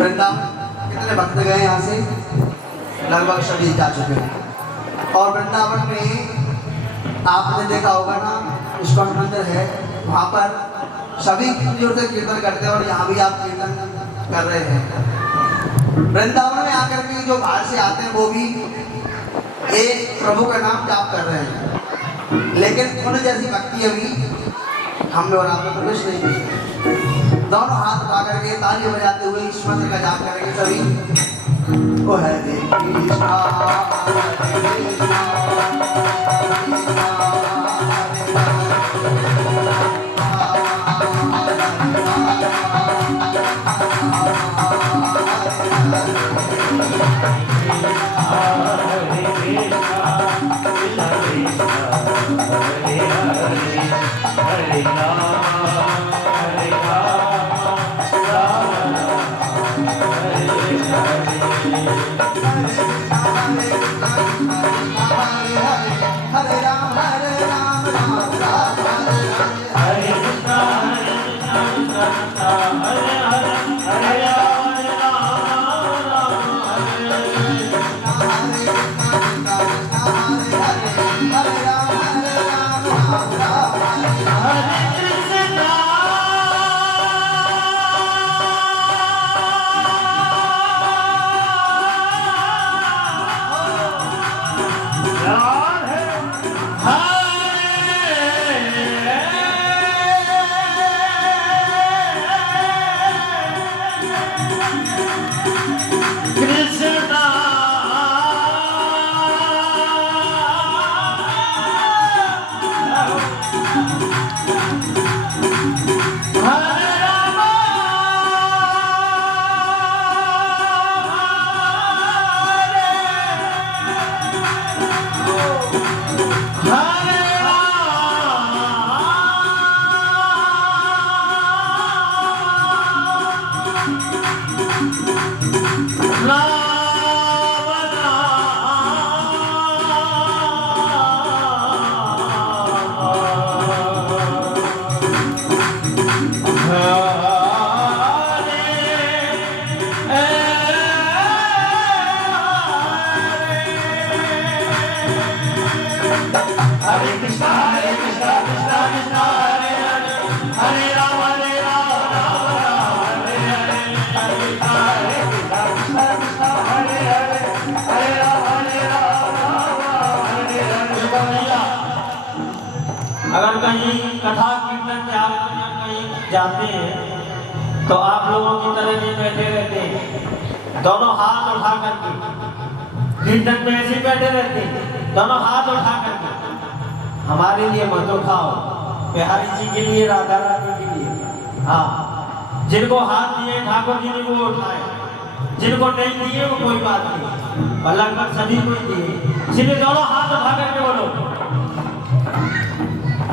वृंदावन कितने भक्त गए यहाँ से? लगभग सभी जा चुके हैं। और वृंदावन में आपने देखा होगा ना, इस्कॉन मंदिर है, वहाँ पर सभी जोर से कीर्तन करते हैं और यहाँ भी आप कीर्तन कर रहे हैं। वृंदावन में आकर के जो बाहर से आते हैं वो भी एक प्रभु का नाम जाप कर रहे हैं, लेकिन उन जैसी भक्ति अभी हम में और आप में प्रवेश नहीं की। दोनों हाथ उठा करके ताली बजाते हुए इस मंत्र का जाप करेंगे सभी। ओ हरे कृष्णा हरे कृष्णा अगर कहीं कथा कीर्तन में आप कहीं जाते हैं तो आप लोगों की तरह नहीं बैठे रहते हैं, दोनों हाथ उठा करके कीर्तन में ऐसे बैठे रहते हैं, दोनों हाथ उठा करके। हमारे लिए मत उठाओ, बिहारी जी के लिए, राधा रानी के लिए। हाँ, जिनको हाथ दिए ठाकुर जी ने वो उठाए, जिनको नहीं दिए वो कोई बात नहीं, पर लगभग सभी को दिए। इसलिए दोनों हाथ उठा करके बोलो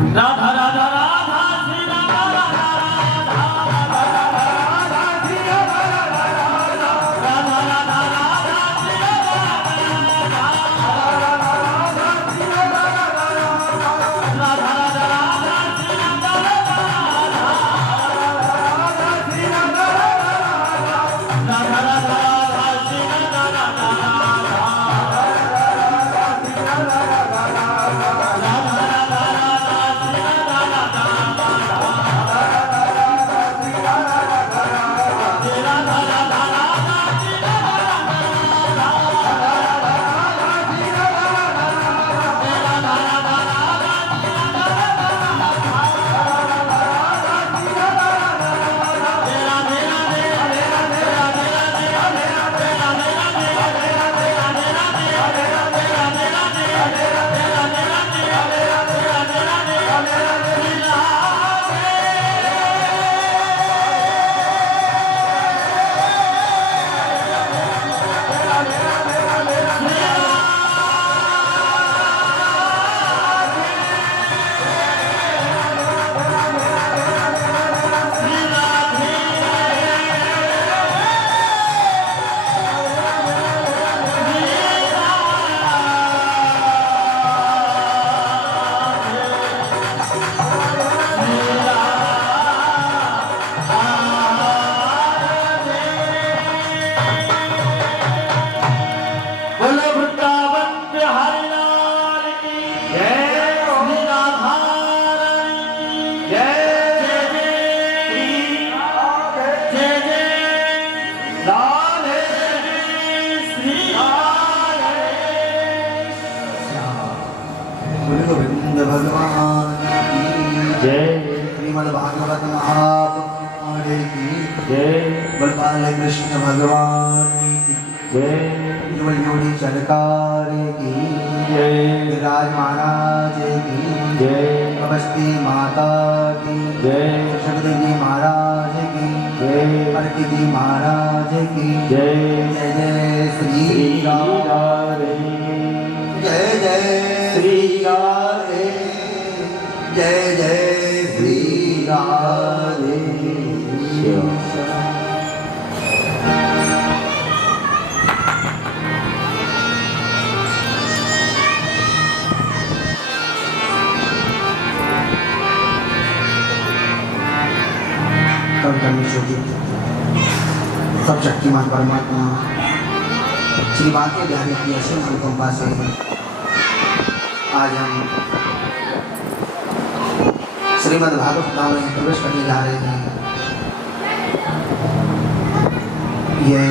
राधा राधा राधा श्री राधा राधा राधा राधा श्री राधा राधा राधा राधा राधा राधा श्री राधा राधा राधा श्री राधा राधा राधा राधा श्री राधा राधा श्री राधा राधा राधा श्री राधा राधा भागवत महापुराण की जय बलपाल कृष्ण भगवान की जय जोड़ी सरकार की जय विराज महाराज की जय अवस्थी माता की जय शबरी जी महाराज की जय अर्की जी महाराज की जय जय जय श्री राम जय जय श्री राधे जय जय श्री राधे सब शक्तिमान परमात्मा श्री बांके बिहारी की असीम अनुकंपा से आज हम श्रीमद् भागवत कथा में प्रवेश करने जा रहे हैं। यह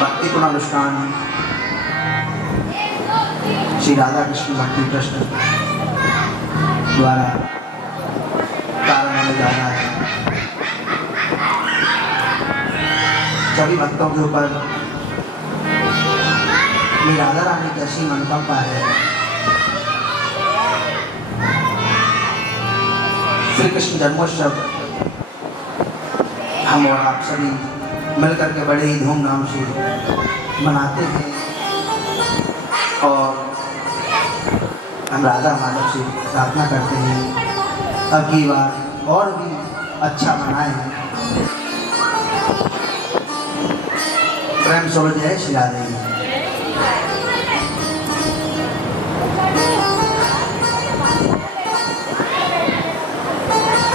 भक्तिपूर्ण अनुष्ठान श्री राधा कृष्ण भक्ति ट्रस्ट द्वारा प्रारंभ होने जा रहा है। सभी भक्तों के ऊपर मेरी राधा रानी की असीम अनुकंपा है। श्री कृष्ण जन्मोत्सव हम और आप सभी मिलकर के बड़े ही धूमधाम से मनाते हैं और हम राधा माधव से प्रार्थना करते हैं अब की बार और भी अच्छा मनाएं। प्रेम से जय श्री राधे।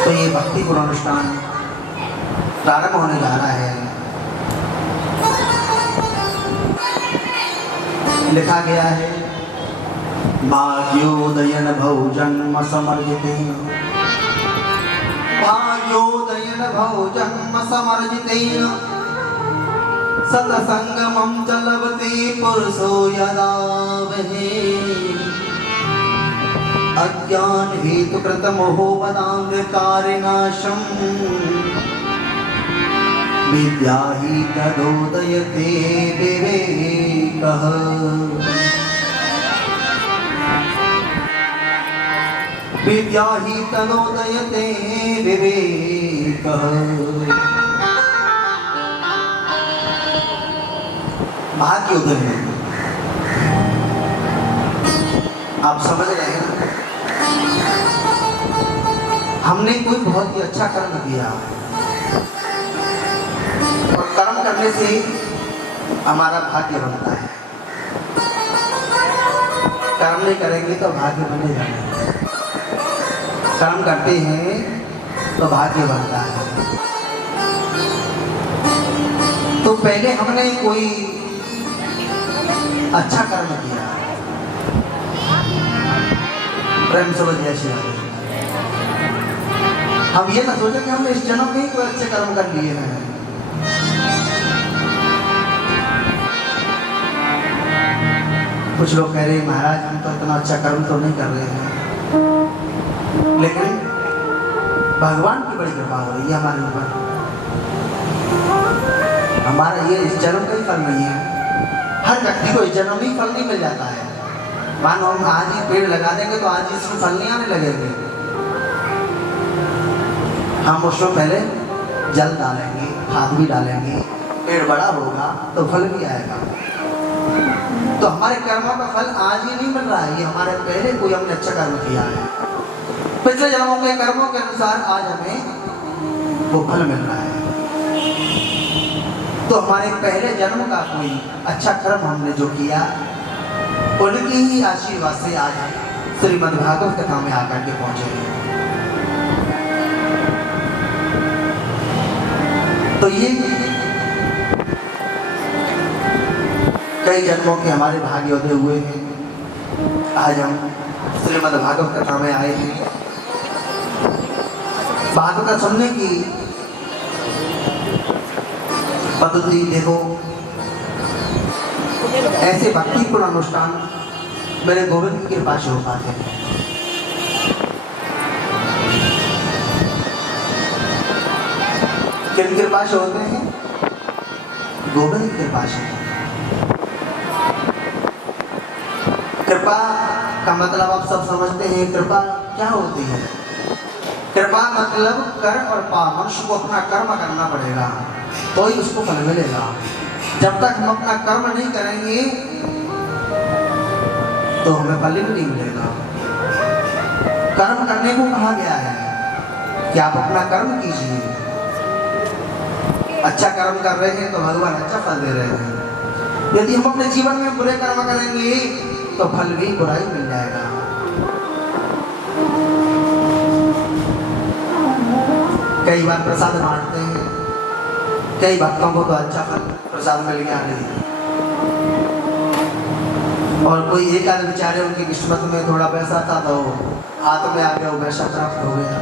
तो ये भक्तिपूर्ण अनुष्ठान प्रारंभ होने जा रहा है। लिखा गया है भाग्योदयन भव जन्म समर्जितेन भाग्योदयन भव जन्म समर्जितेन सतसंगमं च लभते पुरुषो यदा वहे अज्ञान हेतुकृत मोहो वदान्धकारिनाशम् विद्या हि तदोदयते विवेकः विद्या हि तदोदयते विवेकः। भाग्योदय है, आप समझ रहे हैं ना? हमने कोई बहुत ही अच्छा कर्म किया और कर्म करने से हमारा भाग्य बनता है। कर्म नहीं करेंगे तो भाग्य बनेगा नहीं। कर्म करते हैं तो भाग्य बनता है। तो पहले हमने कोई अच्छा कर्म किया, प्रेम से बोलिए श्री राधे। हम ये ना सोचे कि हमने इस जन्म में ही कोई अच्छे कर्म कर लिए हैं। कुछ लोग कह रहे हैं महाराज हम तो इतना अच्छा कर्म तो नहीं कर रहे हैं, लेकिन भगवान की बड़ी कृपा हो रही है हमारे ऊपर। हमारा ये इस जन्म का ही फल नहीं है। हर व्यक्ति को इस जन्म में फल नहीं मिल जाता है। मानो हम आज ही पेड़ लगा देंगे तो आज ही इसमें फल नहीं आने लगेंगे। हम उसमें पहले जल डालेंगे, खाद भी डालेंगे, पेड़ बड़ा होगा तो फल भी आएगा। तो हमारे कर्मों का फल आज ही नहीं मिल रहा है, ये हमारे पहले कोई हमने अच्छा कर्म किया है। पिछले जन्मों के कर्मों के अनुसार आज हमें वो फल मिल रहा है। तो हमारे पहले जन्म का कोई अच्छा कर्म हमने जो किया उनकी ही आशीर्वाद से आज श्रीमद् भागवत कथा में आकर के पहुंचे हैं। तो ये कई जन्मों के हमारे भाग्योदय हुए हैं। आज हम श्रीमद् भागवत कथा में आए हैं। भागवत सुनने की पद्धति देखो, ऐसे भक्तिपूर्ण अनुष्ठान मेरे गोविंद की कृपा से हो पाते हैं। किन कृपा से होते हैं? गोविंद कृपा से। कृपा का मतलब आप सब समझते हैं। कृपा क्या होती है? कृपा मतलब कर्म और पाप। मनुष्य को अपना कर्म करना पड़ेगा तो ही उसको फल मिलेगा। जब तक हम अपना कर्म नहीं करेंगे तो हमें फल भी नहीं मिलेगा। कर्म करने को कहा गया है कि आप अपना कर्म कीजिए। अच्छा कर्म कर रहे हैं तो भगवान अच्छा फल दे रहे हैं। यदि हम अपने जीवन में बुरे कर्म करेंगे तो फल भी बुरा ही मिल जाएगा। कई बार प्रसाद बांटते हैं, कई भक्तों को तो अच्छा फल प्रसाद मिल गया नहीं, और कोई एक आध बेचारे उनकी किस्मत में थोड़ा पैसा था तो हाथ में आ गया, वो पैसा प्राप्त हो गया।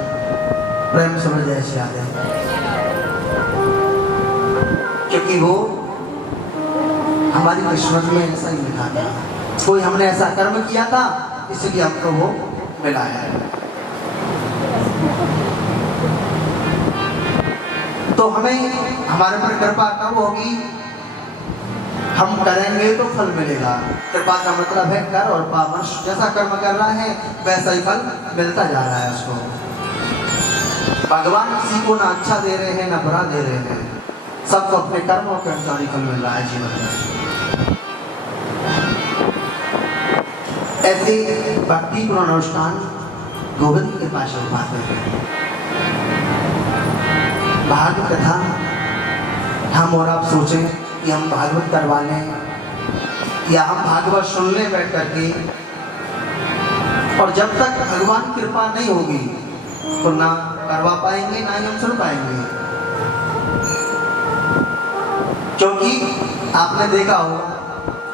प्रेम समझ जैसे आते हैं, क्योंकि वो हमारी किस्मत में ऐसा ही लिखा था। कोई हमने ऐसा कर्म किया था इसलिए हमको वो मिला है। तो हमें हमारे पर कृपा कब होगी? हम करेंगे तो फल मिलेगा। कृपा का मतलब है कर और पाप। मनुष्य जैसा कर्म कर रहा है वैसा ही फल मिलता जा रहा है उसको। भगवान किसी को ना अच्छा दे रहे हैं ना बुरा दे रहे हैं, सबको अपने कर्मों के अनुसार ही फल मिल रहा है जीवन में। ऐसे भक्ति पूर्ण अनुष्ठान गोविंद के पास हो पाते हैं। भागवत कथा हम और आप सोचें कि हम भागवत करवा लें या हम भागवत सुन लें बैठ करके, और जब तक भगवान कृपा नहीं होगी तो ना करवा पाएंगे ना ही हम सुन पाएंगे। क्योंकि आपने देखा होगा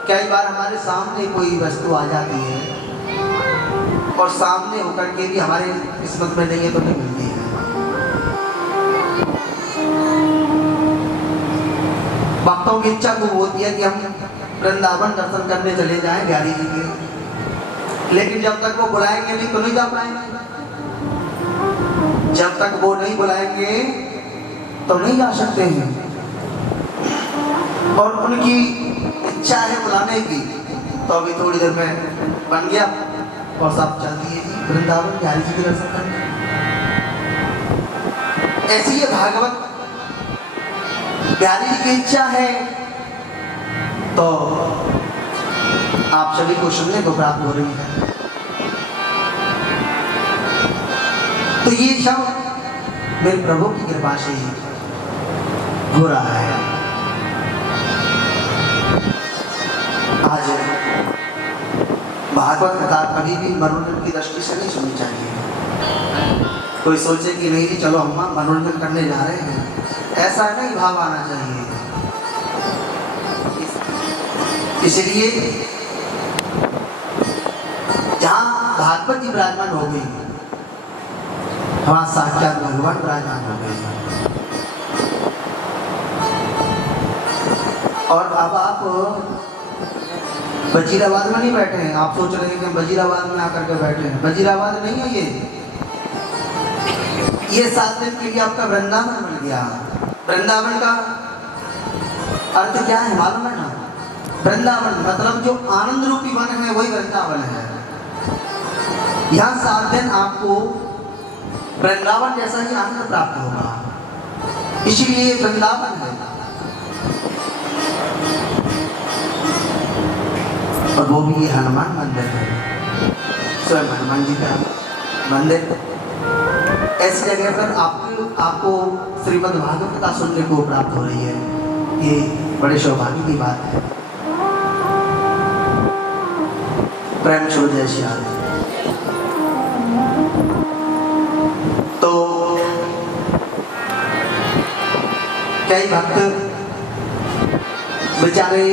कई बार हमारे सामने कोई वस्तु आ जाती है और सामने होकर के भी हमारे किस्मत में नहीं है तो नहीं मिलती है। भक्तों की इच्छा को होती है कि हम वृंदावन दर्शन करने चले जाएं बिहारी जी के, लेकिन जब तक वो बुलाएंगे नहीं तो नहीं जा पाएंगे। जब तक वो नहीं बुलाएंगे तो नहीं जा सकते हैं। और उनकी इच्छा है बुलाने की तो अभी थोड़ी देर में बन गया और सब चल दिए वृंदावन बिहारी जी के दर्शन करने। ऐसी ये भागवत बिहारी जी की इच्छा है तो आप सभी को सुनने को प्राप्त हो रही है। तो ये सब मेरे प्रभु की कृपा से ही हो रहा है। आज भागवत कथा कभी भी मनोरंजन की दृष्टि से नहीं सुननी चाहिए। कोई सोचे कि नहीं जी चलो हम मनोरंजन करने जा रहे हैं, ऐसा नहीं भाव आना चाहिए। इसलिए जहाँ भागवत जी विराजमान हो गई वहाँ साक्षात भगवान विराजमान हो गए। और अब आप वजीराबाद में नहीं बैठे हैं। आप सोच रहे हैं कि वजीराबाद में आकर के बैठे हैं। वजीराबाद नहीं है ये 7 दिन के लिए आपका वृंदावन बन गया। वृंदावन का अर्थ क्या है मालूम है ना? वृंदावन मतलब जो आनंद रूपी वन है वही वृंदावन है। यहाँ 7 दिन आपको वृंदावन जैसा ही आनंद प्राप्त होगा, इसीलिए वृंदावन है। और वो भी ये हनुमान मंदिर है, स्वयं हनुमान जी का मंदिर। ऐसी जगह पर आपको श्रीमद् भागवत कथा सुनने को प्राप्त हो रही है, ये बड़े सौभाग्य की बात है। प्रेम छोड़ जैसी आदत। तो कई भक्त बेचारे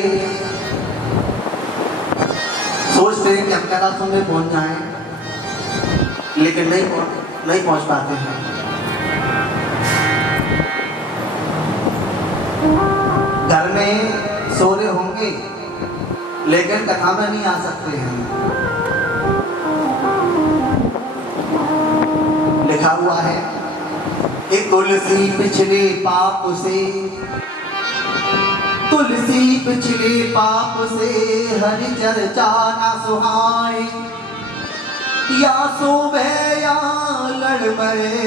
सोचते हैं कि हम कथा सुनने पहुंच जाएं, लेकिन नहीं पहुंच पाते हैं। घर में सो रहे होंगे लेकिन कथा में नहीं आ सकते हैं। लिखा हुआ है एक तुलसी पिछले पाप से, तुलसी पिछले पाप से हरि चर्चा ना सुहाए, या सोवे या लड़ मरे,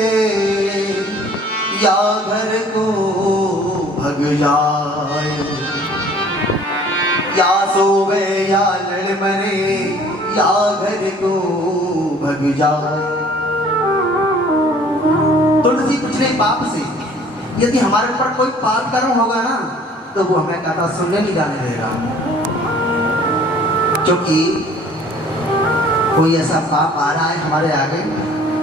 या घर को भग जाए, या सोवे या लड़ मरे, या घर को भग जाए। तुलसी पिछले पाप से, यदि हमारे ऊपर कोई पाप कर्म होगा ना तो वो हमें कथा सुनने नहीं जाने देगा, क्योंकि कोई ऐसा पाप आ रहा है हमारे आगे,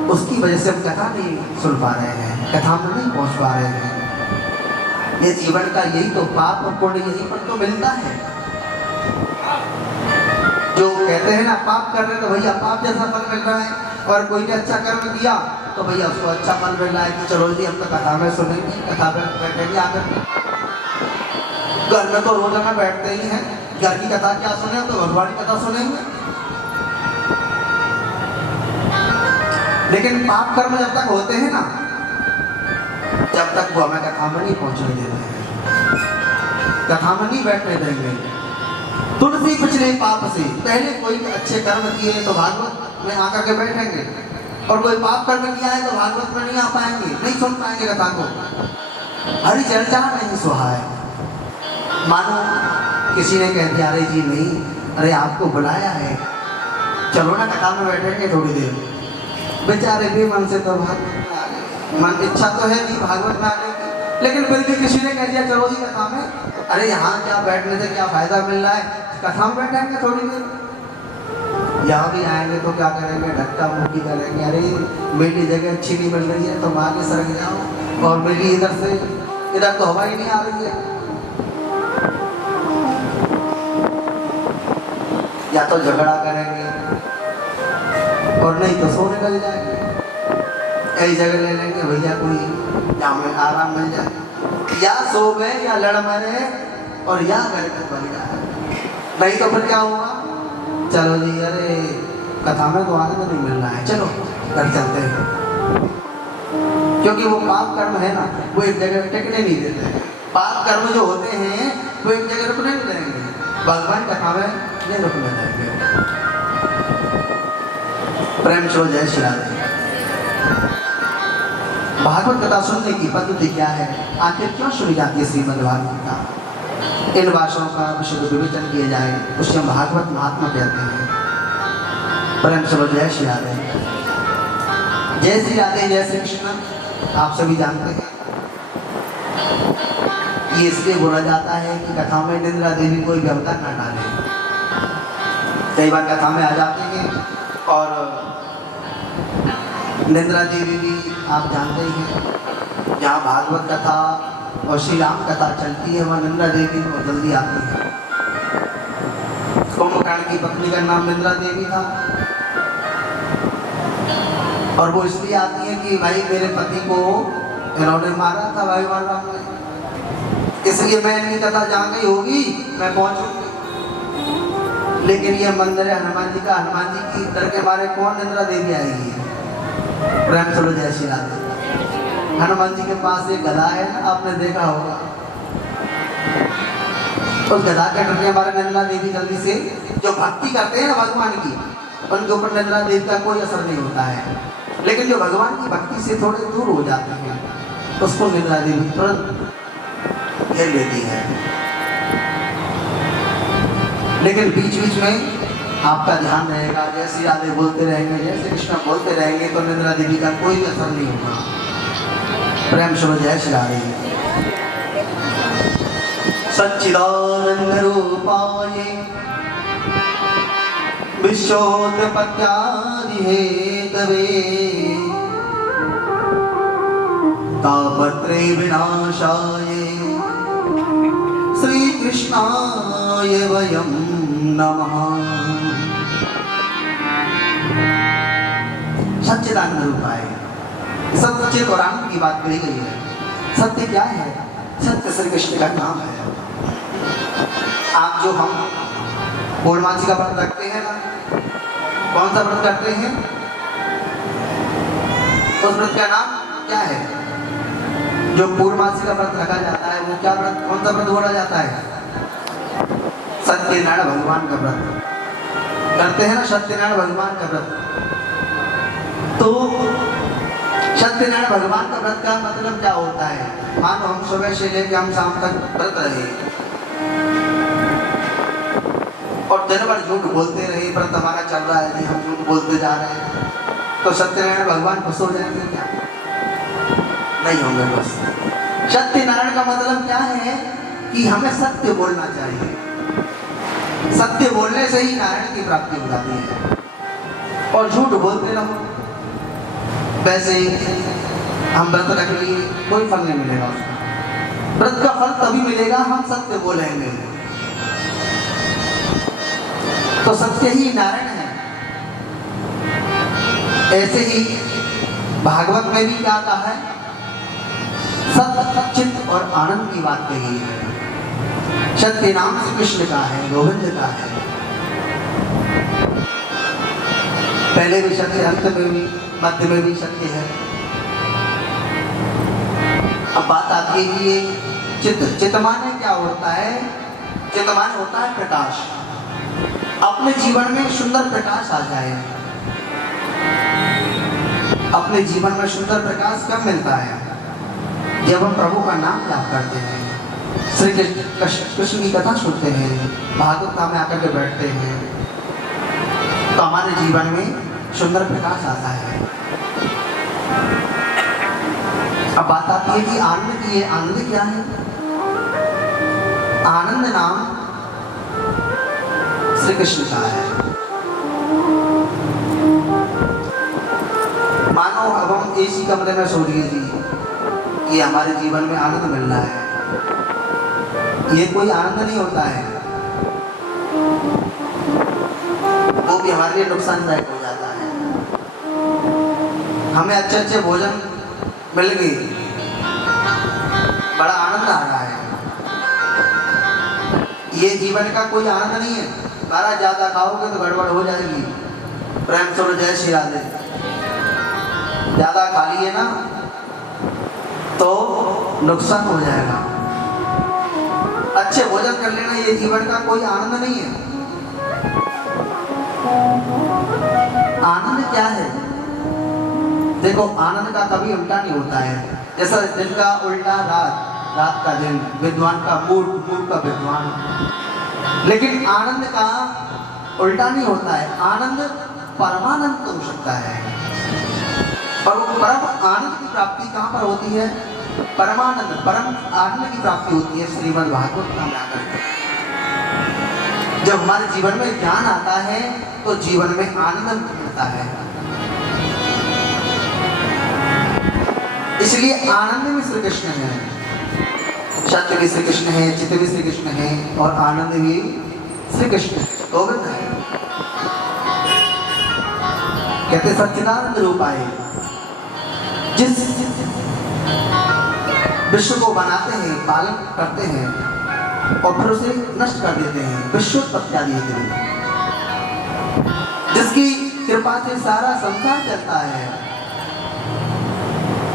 उसकी वजह से हम कथा नहीं सुन पा रहे हैं, कथा में नहीं पहुंच पा रहे हैं। ये जीवन का यही तो पाप और पुण्य यही पर तो मिलता है। जो कहते हैं ना पाप कर रहे तो भैया पाप जैसा फल मिल रहा है, और कोई ने अच्छा कर्म किया तो भैया उसको अच्छा फल मिल रहा है कि चलो जी हम तो कथा में सुनेंगे, कथा में बैठेंगे आकर। घर में तो रोजाना बैठते ही हैं, घर की कथा क्या सुने, तो भगवान की कथा सुनेंगे। लेकिन पाप कर्म जब तक होते हैं ना, जब तक वो हमें कथा में नहीं पहुंचने देते हैं, कथा में नहीं बैठने देंगे। तुलसी पिछले पाप से, पहले कोई अच्छे कर्म किए तो भागवत में आकर के बैठेंगे, और कोई पाप कर्म किया है तो भागवत में नहीं आ पाएंगे, नहीं सुन पाएंगे कथा को, हरि चर्चा नहीं सुहाए। मानो किसी ने कह दिया अरे जी नहीं, अरे आपको बुलाया है, चलो ना कथा में बैठेंगे थोड़ी देर। बेचारे भी मन से तो भागवत में आ गए, मन इच्छा तो है नहीं भागवत में आने की, लेकिन फिर भी किसी ने कह दिया चलो जी कथा में। अरे यहाँ क्या बैठने से क्या फायदा मिल रहा है, कथा में बैठेंगे थोड़ी देर। यहाँ भी आएंगे तो क्या करेंगे, धक्का मुक्की करेंगे, अरे मेरी जगह अच्छी नहीं मिल रही है तो आगे सरक जाओ, और मेरी इधर से इधर तो हवा ही नहीं आ रही है। या तो झगड़ा करेंगे और नहीं तो सो निकल जाएंगे, कई जगह ले लेंगे भैया कोई जहाँ में आराम मिल जाए, या सो गए या लड़ मरे, और या घर पे बन जाए। नहीं तो फिर क्या हुआ, चलो जी अरे कथा में तो आने में नहीं मिल रहा है, चलो घर चलते हैं। क्योंकि वो पाप कर्म है ना, वो एक जगह टिकने नहीं देते। पाप कर्म जो होते हैं वो एक जगह रुकने नहीं देंगे, भगवान कथा में नहीं रुकने देंगे। प्रेम से जय श्री राधे। भागवत कथा सुनने की पद्धति क्या है, आखिर क्यों सुनी जाती है श्रीमद् भागवत कथा, इन भाषाओं का विशुद्ध विवेचन किया जाए, उससे हम भागवत महात्मा कहते हैं। प्रेम से जय श्री राधे। जय श्री राधे, जय श्री कृष्ण। आप सभी जानते हैं ये इसलिए बोला जाता है कि कथा में निंद्रा देवी कोई व्यवधान न डाले। कई बार कथा में आ जाते हैं और निंद्रा देवी भी आप जानते ही हैं, जहाँ भागवत कथा और श्री राम कथा चलती है वहाँ निंद्रा देवी बहुत जल्दी आती है। कुंभकर्ण की पत्नी का नाम निंद्रा देवी था, और वो इसलिए आती है कि भाई मेरे पति को इन्होंने मारा था भगवान राम ने, इसलिए मैं इनकी कथा जहाँ गई होगी मैं पहुंचूंगी। लेकिन ये मंदिर है हनुमान जी का, हनुमान जी की डर के मारे कौन निंद्रा देवी आएगी। प्रेम से जय श्री राधे। हनुमान जी के पास एक गदा है ना, आपने देखा होगा, उस गदा के डर के मारे निंद्रा देवी जल्दी से, जो भक्ति करते हैं ना भगवान की, उनके ऊपर निंद्रा देवी का कोई असर नहीं होता है। लेकिन जो भगवान की भक्ति से थोड़े दूर हो जाते हैं उसको निंद्रा देवी तुरंत घेर लेती है। लेकिन बीच बीच में आपका ध्यान रहेगा, जय श्री राधे बोलते रहेंगे, जय श्री कृष्ण बोलते रहेंगे, तो निंद्रा देवी का कोई असर नहीं होगा। प्रेम से जय श्री राधे। सच्चिदानंद रूपाय विश्वोत्पत्त्यादि हेतवे तापत्रे विनाशाय श्री कृष्णाय वयं नमः। सच्चिदानंद रूपाय, सत्य और आनंद की बात कही गई है। सत्य क्या है? सत्य श्री कृष्ण का नाम है। आप जो हम पूर्णमासी का व्रत रखते हैं ना, कौन सा व्रत करते हैं? उस व्रत का नाम क्या है? जो पूर्णमासी का व्रत रखा जाता है वो क्या व्रत, कौन सा व्रत बोला जाता है? सत्यनारायण भगवान का व्रत करते हैं ना, सत्यनारायण भगवान का व्रत। तो सत्यनारायण भगवान का व्रत का मतलब क्या होता है? मानो हम सुबह से लेकर हम शाम तक व्रत रहे और दिन भर झूठ बोलते रहे, व्रत हमारा चल रहा है, हम झूठ बोलते जा रहे हैं, तो सत्यनारायण भगवान खुश हो जाएंगे क्या? नहीं होंगे। बस सत्यनारायण का मतलब क्या है कि हमें सत्य बोलना चाहिए। सत्य बोलने से ही नारायण की प्राप्ति हो जाती है। और झूठ बोलते रहो, वैसे हम व्रत रख लिए, कोई फल नहीं मिलेगा उसका। व्रत का फल तभी मिलेगा हम सत्य बोलेंगे। तो सत्य ही नारायण है। ऐसे ही भागवत में भी क्या कहा है? सत्य, चित्त और आनंद की बात कही है। सत्य नाम से कृष्ण का है, गोविंद का है। पहले भी सत्य, अंत में भी, मध्य में भी सत्य है। अब बात आती है कि ये चित्त, चित्त माने क्या होता है? चित्त माने होता है प्रकाश। अपने जीवन में सुंदर प्रकाश आ जाए। अपने जीवन में सुंदर प्रकाश कब मिलता है? जब हम प्रभु का नाम याद करते हैं, श्री कृष्ण की कथा सुनते हैं, भागवत में आकर के बैठते हैं, तो हमारे जीवन में सुंदर प्रकाश आता है। अब बात आती है कि आनंद की है। आनंद क्या है? आनंद नाम श्री कृष्ण का है। मानो अब हम एसी कमरे में सो लिए जी, ये हमारे जीवन में आनंद मिल रहा है। ये कोई आनंद नहीं होता है, वो भी हमारे लिए नुकसानदायक हो जाता है। हमें अच्छे अच्छे भोजन मिल गए, बड़ा आनंद आ रहा है, ये जीवन का कोई आनंद नहीं है। बारा ज्यादा खाओगे तो गड़बड़ हो जाएगी। प्रेम सुनो, जय श्री राधे। ज्यादा खा लिए ना तो नुकसान हो जाएगा। अच्छे भोजन कर लेना, ये जीवन का कोई आनंद नहीं है। आनंद क्या है? देखो, आनंद का कभी उल्टा नहीं होता है। जैसा दिन का उल्टा रात, रात का दिन, विद्वान का मूड, मूड का विद्वान। लेकिन आनंद का उल्टा नहीं होता है। आनंद परमानंद हो सकता है। और वो परम आनंद की प्राप्ति कहाँ पर होती है? परमानंद, परम आनंद की प्राप्ति होती है श्रीमद् भागवत नाम आकर। जब हमारे जीवन में ज्ञान आता है तो जीवन में आनंद मिलता है। इसलिए आनंद में श्री कृष्ण है, सत्य भी श्री कृष्ण है, चित्त भी श्री कृष्ण है और आनंद भी श्री कृष्ण है, गोविंद है। कहते सच्चिदानंद रूप आए, जिस विश्व को बनाते हैं, पालन करते हैं और फिर उसे नष्ट कर देते हैं, विश्वोत्पत्ति आदि हैं, जिसकी कृपा से सारा संसार चलता है।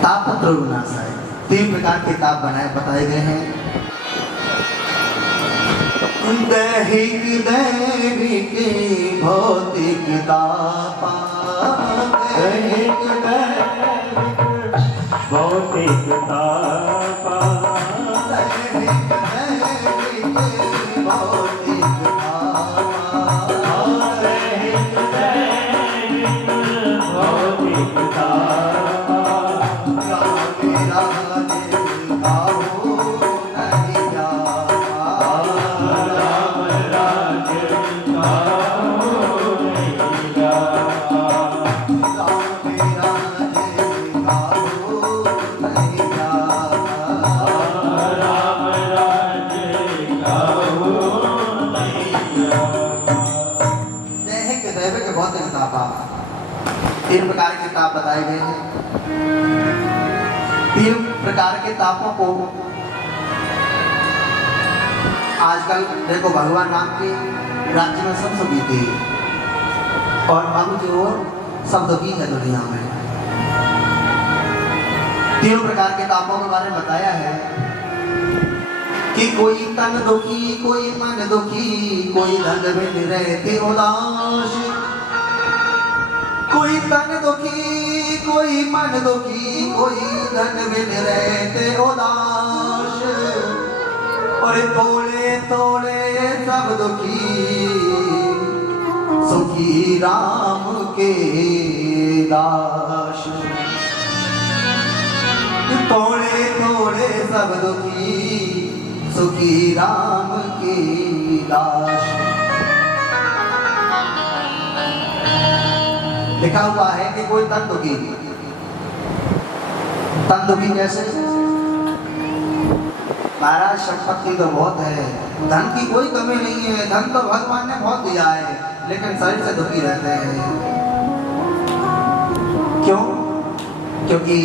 तापत्र विनाशाय, 3 प्रकार के ताप बनाए बताए गए हैं। दैहिक दैविक भौतिक तापा, दैहिक भौतिक तापा, दैहिक दैविक भौतिक तापा, दैहिक दैविक भौतिक तापा, तीन प्रकार के ताप बताए गए हैं। 3 प्रकार के तापों को आजकल देखो भगवान राम के राज्य में सब सुखी थे और अब जो सब दुखी है दुनिया में। तीनों प्रकार के तापों के बारे में बताया है कि कोई तन दुखी, कोई मन दुखी, कोई धन बिन रहते उदास। कोई तन दुखी, कोई मन दुखी, कोई धन बिन रहते उदास। और थोड़े थोड़े सब दुखी, सुखी राम के दास। थोड़े थोड़े सब दुखी, सुखी राम के दास। लिखा हुआ है कि कोई तन दुखी, तन दुखी कैसे? महाराज संपत्ति तो बहुत है, धन की कोई कमी नहीं है, धन तो भगवान ने बहुत दिया है, लेकिन शरीर से दुखी रहते हैं। क्यों? क्योंकि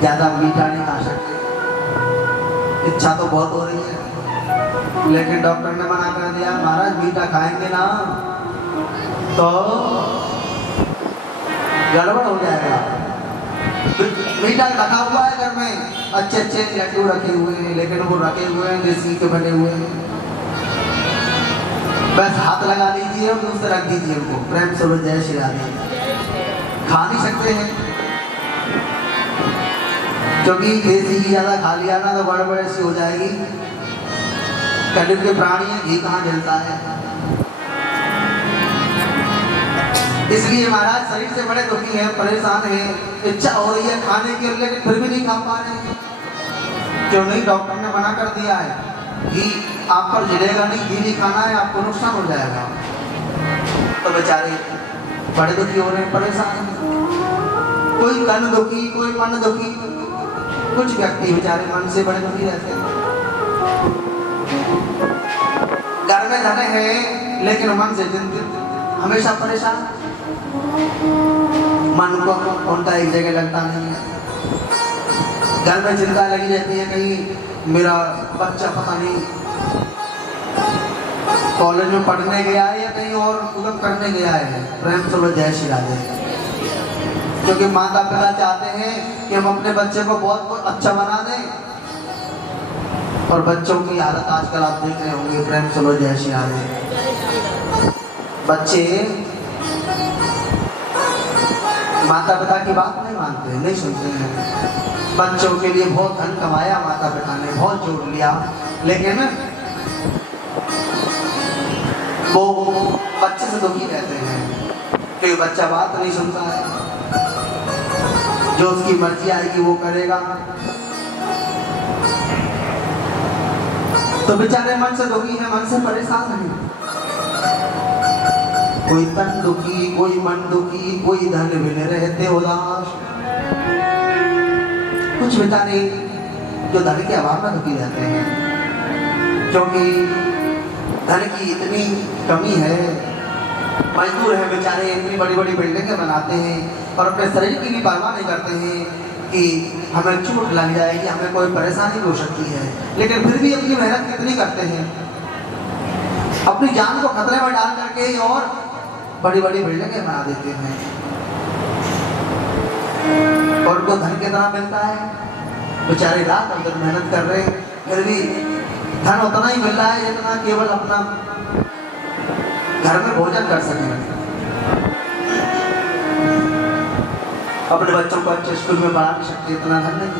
ज्यादा मीठा नहीं खा सकते। इच्छा तो बहुत हो रही है, लेकिन डॉक्टर ने मना कर दिया, महाराज मीठा खाएंगे ना तो गड़बड़ हो जाएगा। मीठा रखा हुआ है घर में, अच्छे अच्छे लड्डू रखे हुए हैं, लेकिन वो रखे हुए हैं देसी के बने हुए हैं। बस हाथ लगा लीजिए और दूसरे रख दीजिए उनको, प्रेम से बोलो जय श्री राधे। खा नहीं सकते हैं, क्योंकि देसी घी ज्यादा खा लिया ना तो गड़बड़ ऐसी हो जाएगी। कलयुग के प्राणी है, घी कहाँ जलता है। इसलिए महाराज शरीर से बड़े दुखी हैं, परेशान हैं, इच्छा हो रही है खाने के लिए, लेकिन फिर भी नहीं खा पा रहे हैं। क्यों नहीं? डॉक्टर ने मना कर दिया है, घी आप पर जलेगा नहीं, घी नहीं खाना है, आपको नुकसान हो जाएगा। तो बेचारे बड़े दुखी हो रहे हैं, परेशान हैं। कोई तन दुखी, कोई मन दुखी, कुछ व्यक्ति बेचारे मन से बड़े दुखी रहते हैं। घर में धन है लेकिन मन से चिंतित, हमेशा परेशान। मन को उनका एक जगह लगता नहीं है। घर में चिंता लगी रहती है, कहीं मेरा बच्चा पता नहीं कॉलेज में पढ़ने गया है या कहीं और उदम करने गया है। प्रेम से बोलो जय श्री राधे। क्योंकि माता पिता चाहते हैं कि हम अपने बच्चे को बहुत अच्छा बना दें, और बच्चों की हालत आजकल आप देख रहे होंगे। प्रेम से बोलो जय श्री राधे। बच्चे माता पिता की बात नहीं मानते, नहीं सुनते हैं। बच्चों के लिए बहुत धन कमाया माता पिता ने, बहुत जोड़ लिया, लेकिन वो बच्चे से दुखी रहते हैं कि बच्चा बात नहीं सुनता है, जो उसकी मर्जी आएगी वो करेगा। तो बेचारे मन से दुखी है, मन से परेशान है। कोई तन दुखी, कोई मन दुखी, कोई धन बिन रहते उदास। कुछ बेचारे जो धन के अभाव में दुखी रहते हैं, क्योंकि धन की इतनी कमी है। मजदूर है बेचारे, इतनी बड़ी बड़ी बिल्डिंगें बनाते हैं और अपने शरीर की भी परवाह नहीं करते हैं कि हमें चोट लग जाएगी, हमें कोई परेशानी हो सकती है, लेकिन फिर भी अपनी मेहनत कितनी करते हैं, अपनी जान को खतरे में डाल करके और बड़ी बड़ी बिल्डिंगें बना देते हैं। और उनको धन कितना मिलता है, बेचारे रात और दिन मेहनत कर रहे हैं, फिर भी धन उतना ही मिल रहा है जितना केवल अपना घर में भोजन कर सके, अपने बच्चों को अच्छे स्कूल में पढ़ा नहीं सकते, इतना धन नहीं।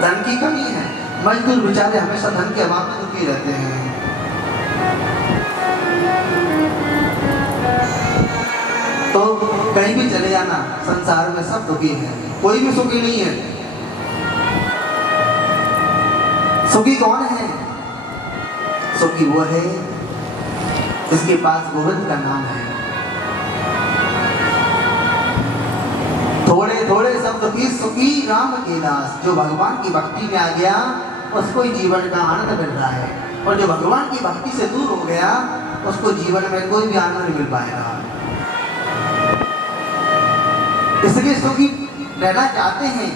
धन की कमी है। मजदूर बेचारे हमेशा धन के अभाव में दुखी रहते हैं। तो कहीं भी चले जाना, संसार में सब दुखी हैं, कोई भी सुखी नहीं है। सुखी कौन है? सुखी वो है जिसके पास गोविंद का नाम है। थोड़े थोड़े सब दुखी, सुखी राम के दास। जो भगवान की भक्ति में आ गया उसको ही जीवन का आनंद मिल रहा है, और जो भगवान की भक्ति से दूर हो गया उसको जीवन में कोई भी आनंद नहीं मिल पाएगा। इसलिए सुखी रहना चाहते हैं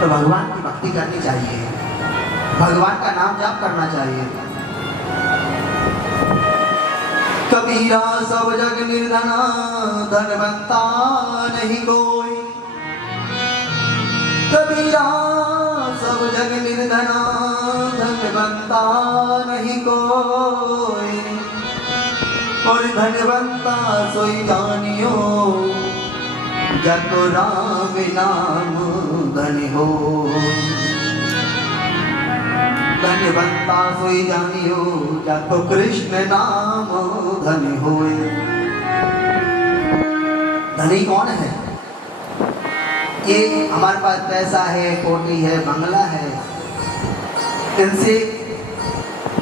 तो भगवान की भक्ति करनी चाहिए, भगवान का नाम जाप करना चाहिए। कबीरा सब जग निर्धना, धनवंता नहीं कोई। धनवंता नहीं कोई, और धनवंता सोई जानियो, जको राम नाम धनी हो। धनवंता सोई जानियो, जको कृष्ण नाम धनी होए। धनी कौन है? ये हमारे पास पैसा है, कोठी है, बंगला है, इनसे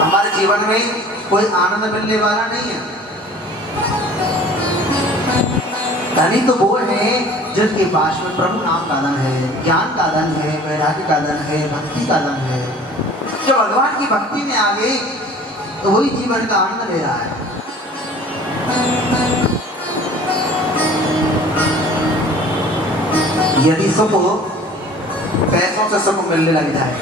हमारे जीवन में कोई आनंद मिलने वाला नहीं है। धनी तो वो है जिनके पास में प्रभु नाम का धन है, ज्ञान का धन है, वैराग्य का धन है, भक्ति का धन है। जो भगवान की भक्ति में आ गए तो वही जीवन का आनंद ले रहा है। यदि सुख पैसों से सुख मिलने लग जाए,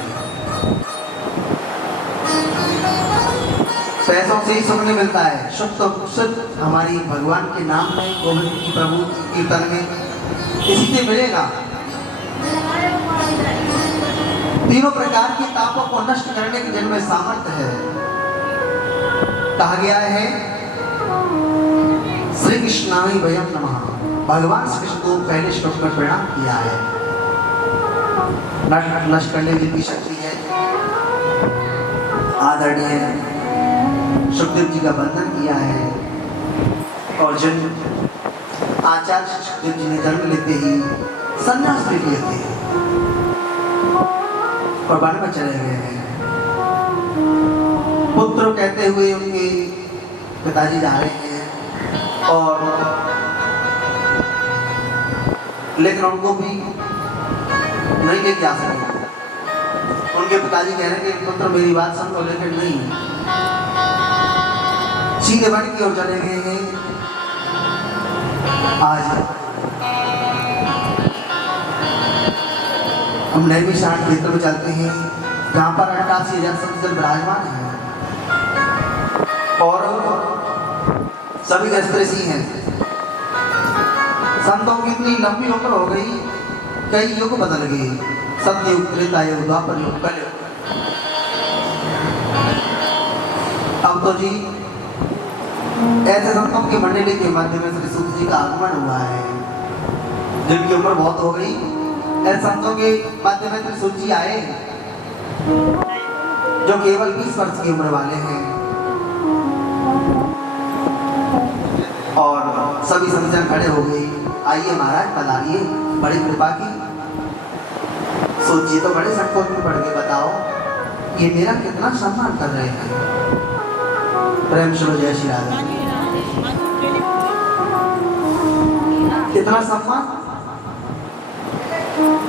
पैसों से ही सुख नहीं मिलता है। सुख तो सिर्फ हमारी भगवान के नाम में, गोविंद की प्रभु कीर्तन में, इसी से मिलेगा। तीनों प्रकार की तापों को नष्ट करने की जिनमें सामर्थ्य है। कहा गया है श्री कृष्णाय वयं नमः। भगवान श्री कृष्ण को पहले श्लोक में प्रणाम किया है। नष्ट करने की शक्ति है। आदरणीय सुखदेव जी का वंदन किया है, और जिन आचार्य सुखदेव जी ने जन्म लेते ही संन्यास ले लिए थे और वन में चले गए हैं। पुत्र कहते हुए उनके पिताजी जा रहे हैं, और लेकिन उनको भी नहीं लेके आ सके। उनके पिताजी कह रहे हैं कि पुत्र मेरी बात सुन लो, लेकिन नहीं, सीधे वन की ओर चले गए हैं। आज हम नैमिषारण्य क्षेत्र में चलते हैं, जहाँ पर 88,000 संत विराजमान हैं, और सभी गृहस्थी हैं। संतों की इतनी लंबी उम्र हो गई, कई युग बदल गए। सतयुग, त्रेता युग, द्वापर युग, कलयुग। अब तो जी ऐसे संतों की मंडली के माध्यम में श्री सूत जी का आगमन हुआ है, जिनकी उम्र बहुत हो गई। ऐसे संतों के माध्यम में श्री सूत जी आए, जो केवल 20 वर्ष की उम्र वाले हैं, और सभी संतजन खड़े हो गई। आइए महाराज, पधारिए, बड़ी कृपा की। सोचिए तो बड़े संकोच में पड़ के बताओ, ये मेरा कितना सम्मान कर रहे हैं। प्रेम से जय श्री राधे। कितना सम्मान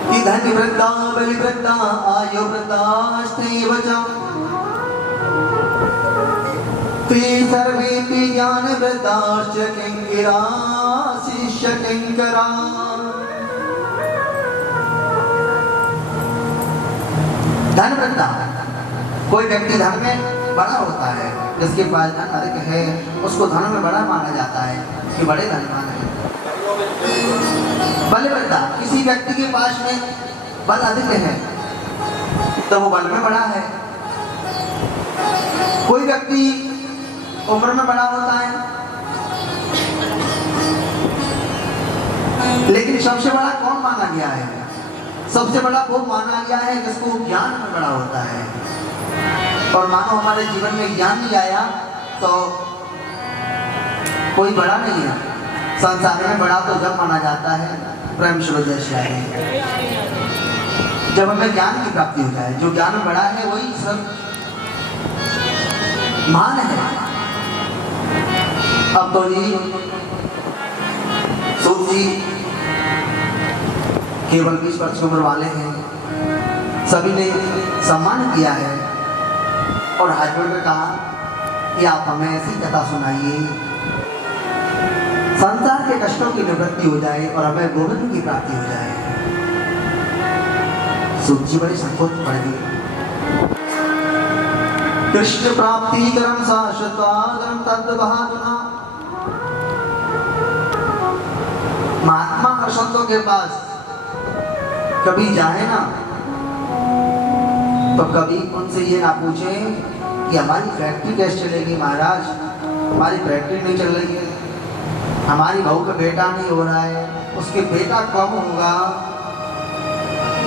कि धन्य वृद्धा बलि वृद्धा आयु वृद्धास्ते वचा, ते सर्वेपि ज्ञान वृद्धाश्च किंकिरा शिष्य किंकरा। धन वृद्धा, कोई व्यक्ति धन में बड़ा होता है, जिसके पास धन अधिक है उसको धन में बड़ा माना जाता है कि बड़े धनवान है। बल वृद्धा, किसी व्यक्ति के पास में बल अधिक है तो वो बल में बड़ा है। कोई व्यक्ति उम्र में बड़ा होता है, लेकिन सबसे बड़ा कौन माना गया है? सबसे बड़ा वो माना गया है जिसको ज्ञान में बड़ा होता है। और मानो हमारे जीवन में ज्ञान नहीं आया तो कोई बड़ा नहीं है। संसार में बड़ा तो जब माना जाता है प्रेम श्रोत, जब हमें ज्ञान की प्राप्ति हो जाए। जो ज्ञान में बड़ा है वही सब मान है। अब तो जी सूत जी केवल 20 वर्ष की उम्र वाले हैं, सभी ने सम्मान किया है और हाथ जोड़कर कहा कि आप हमें ऐसी कथा सुनाइए, संसार के कष्टों की निवृत्ति हो जाए और हमें गोविंद की प्राप्ति हो जाए। सूत जी बड़े संकोच पड़ गए। कृष्ण प्राप्ति करम शाश्वतागम तद बहादुना। महात्मा और संतों के पास कभी जाए ना तो कभी उनसे ये ना पूछें कि हमारी फैक्ट्री कैसे चलेगी महाराज, हमारी फैक्ट्री नहीं चल रही है, हमारी बहू का बेटा नहीं हो रहा है, उसके बेटा कब होगा।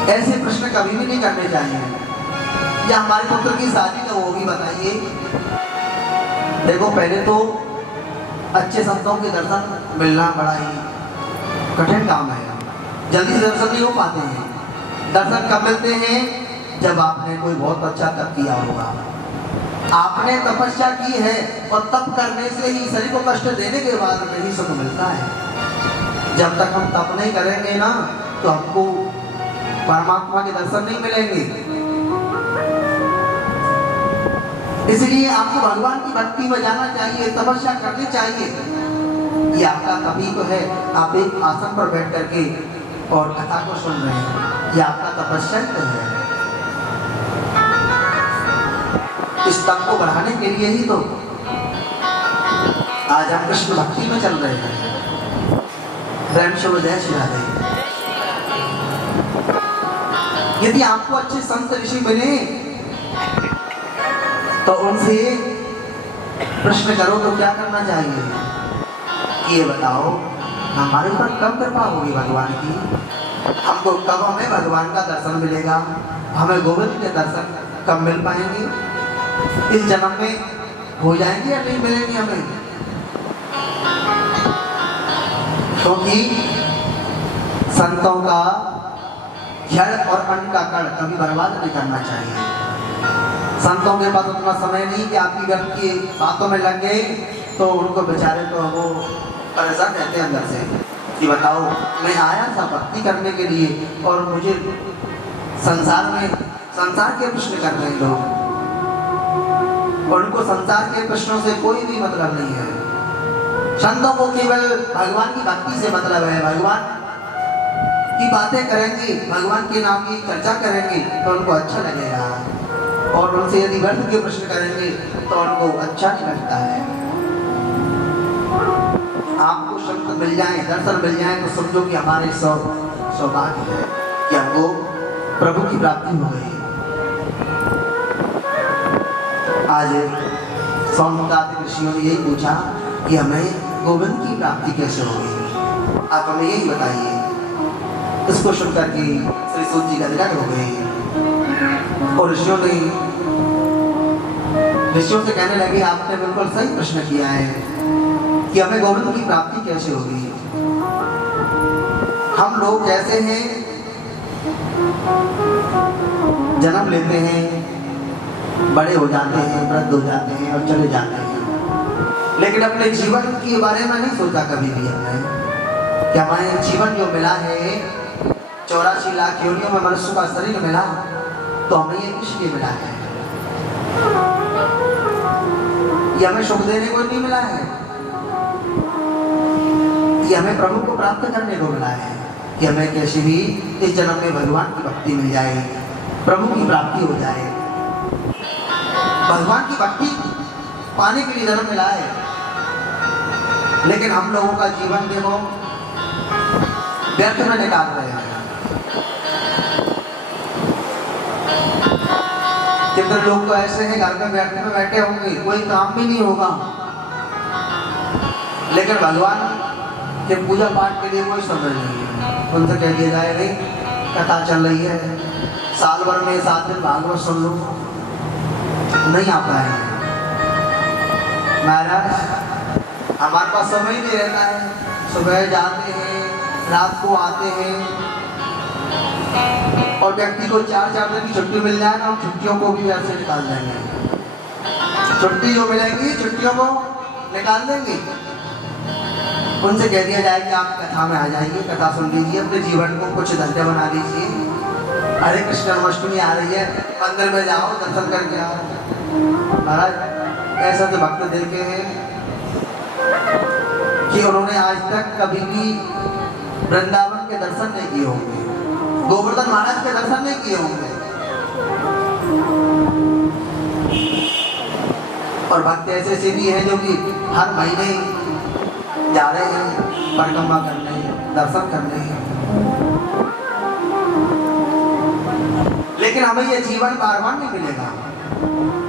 ऐसे प्रश्न कभी भी नहीं करने चाहिए। या हमारे पुत्र की शादी कब होगी बताइए। देखो पहले तो अच्छे संतों के दर्शन मिलना बड़ा ही कठिन काम है, जल्दी से दर्शन नहीं हो पाते हैं। दर्शन कब मिलते हैं? जब आपने कोई बहुत अच्छा तप किया होगा, आपने तपस्या की है और तप करने से ही शरीर को कष्ट देने के बाद में ही सुख मिलता है। जब तक हम तप नहीं करेंगे ना तो हमको परमात्मा के दर्शन नहीं मिलेंगे। इसलिए आपको भगवान की भक्ति में जाना चाहिए, तपस्या करनी चाहिए। ये आपका तभी तो है, आप एक आसन पर बैठ करके और कथा को सुन रहे हैं, ये आपका तपस्या तो है। इस तप को बढ़ाने के लिए ही तो आज हम कृष्ण भक्ति में चल रहे हैं। प्रेम से जय श्री राधे। यदि आपको अच्छे संत ऋषि मिले तो उनसे प्रश्न करो तो क्या करना चाहिए कि ये बताओ हमारे ऊपर कब कृपा होगी भगवान की, हमको कब हमें भगवान का दर्शन मिलेगा, हमें गोविंद के दर्शन कब मिल पाएंगे, इस जन्म में हो जाएंगे या नहीं मिलेंगे हमें। क्योंकि संतों का जड़ और अन्न का कण कभी बर्बाद नहीं करना चाहिए। संतों के पास उतना समय नहीं कि आपकी घर की बातों में लग गए तो उनको बेचारे तो वो परेशान रहते हैं अंदर से कि बताओ मैं आया था भक्ति करने के लिए और मुझे संसार के प्रश्न कर रहे हैं लोग, और उनको संसार के प्रश्नों से कोई भी मतलब नहीं है। संतों को केवल भगवान की भक्ति से मतलब है, भगवान की बातें करेंगे, भगवान के नाम की चर्चा करेंगे तो उनको अच्छा लगेगा, और उनसे यदि व्यर्थ के प्रश्न करेंगे तो उनको अच्छा नहीं लगता है। आपको संत मिल जाए, दर्शन मिल जाए तो समझो कि हमारे सौभाग्य है कि हमको प्रभु की प्राप्ति हो गई। आज सोमनाथ ऋषियों ने यही पूछा कि हमें गोविंद की प्राप्ति कैसे होगी, आप हमें यही बताइए। इसको सुनकर के श्री सूत जी गदगद हो गए और ऋषियों से कहने लगे आपने बिल्कुल सही प्रश्न किया है कि हमें गोविंद की प्राप्ति कैसे होगी। हम लोग जैसे हैं, जन्म लेते हैं, बड़े हो जाते हैं, वृद्ध हो जाते हैं और चले जाते हैं, लेकिन अपने जीवन के बारे में नहीं सोचा कभी भी हमने कि हमारे जीवन जो मिला है 84 लाख योनियों में मनुष्य का शरीर मिला तो हमें ये किस लिए मिला है। ये हमें सुख देने को नहीं मिला है, ये हमें प्रभु को प्राप्त करने को मिला है कि हमें कैसे भी इस जन्म में भगवान की भक्ति मिल जाए, प्रभु की प्राप्ति हो जाए। भगवान की भक्ति पाने के लिए जन्म मिला है, लेकिन हम लोगों का जीवन देखो व्यर्थ में निकाल रहे हैं। कितने लोग तो ऐसे हैं घर में व्यर्थ में बैठे होंगे, कोई काम भी नहीं होगा, लेकिन भगवान के पूजा पाठ के लिए कोई समय नहीं है। उनसे कह दिया जाए नहीं कथा चल रही है, साल भर में 7 दिन भागवत सुन लो, नहीं आ पाएंगे। महाराज हमारे पास समय नहीं रहता है, सुबह जाते हैं रात को आते हैं, और व्यक्ति को 4-4 दिन की छुट्टी मिल जाए ना, हम छुट्टियों को भी वैसे निकाल देंगे। छुट्टी जो मिलेगी छुट्टियों को निकाल देंगे। उनसे कह दिया जाए कि आप कथा में आ जाइए, कथा सुन लीजिए, अपने जीवन को कुछ धन्य बना लीजिए। अरे कृष्ण जन्माष्टमी आ रही है, मंदिर में जाओ दर्शन करके आओ। महाराज ऐसा तो भक्त देखे हैं कि उन्होंने आज तक कभी भी वृंदावन के दर्शन नहीं किए होंगे, गोवर्धन महाराज के दर्शन नहीं किए होंगे, और भक्त ऐसे से भी हैं जो कि हर महीने जा रहे हैं परिक्रमा करने, दर्शन करने। लेकिन लेकिन हमें ये जीवन बार बार नहीं मिलेगा,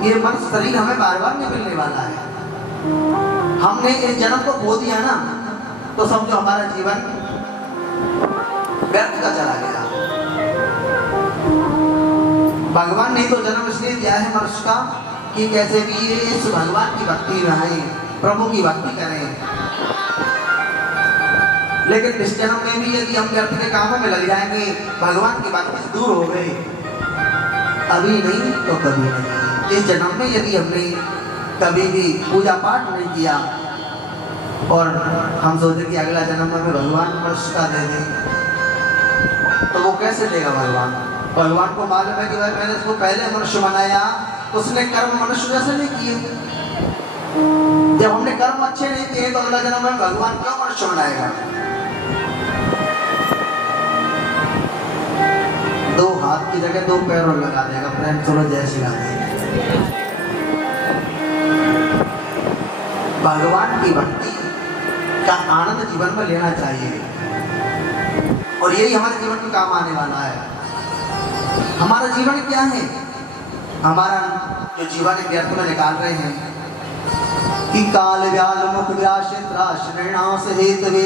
ये मन शरीर हमें बार बार नहीं मिलने वाला है। हमने इस जन्म को खो दिया ना, तो समझो हमारा जीवन व्यर्थ का चला गया। भगवान ने तो जन्म इसलिए दिया है मनुष्य का कि कैसे भी ये इस भगवान की भक्ति रहें, प्रभु की भक्ति करें। लेकिन इस जन्म में भी यदि हम व्यर्थ के कामों में लग जाएंगे, भगवान की भक्ति से दूर हो गए, अभी नहीं तो कभी नहीं। इस जन्म में यदि हमने कभी भी पूजा पाठ नहीं किया और हम सोचे कि अगला जन्म में भगवान मनुष्य का दे दें, तो वो कैसे देगा भगवान? भगवान को मालूम है कि भाई मैंने इसको पहले मनुष्य बनाया, उसने कर्म मनुष्य जैसे नहीं किए। जब हमने कर्म अच्छे नहीं किए तो अगला जन्म में भगवान क्यों मनुष्य बनाएगा? दो हाथ की जगह दो पैरों लगा देगा। प्रेम चलो जय श्री राम। भगवान की भक्ति का आनंद जीवन में लेना चाहिए और यही हमारे जीवन में काम आने वाला है। हमारा जीवन क्या है? हमारा जो जीवन है व्यर्थ में निकाल रहे हैं कि काल व्याल मुख व्यास हेतवे।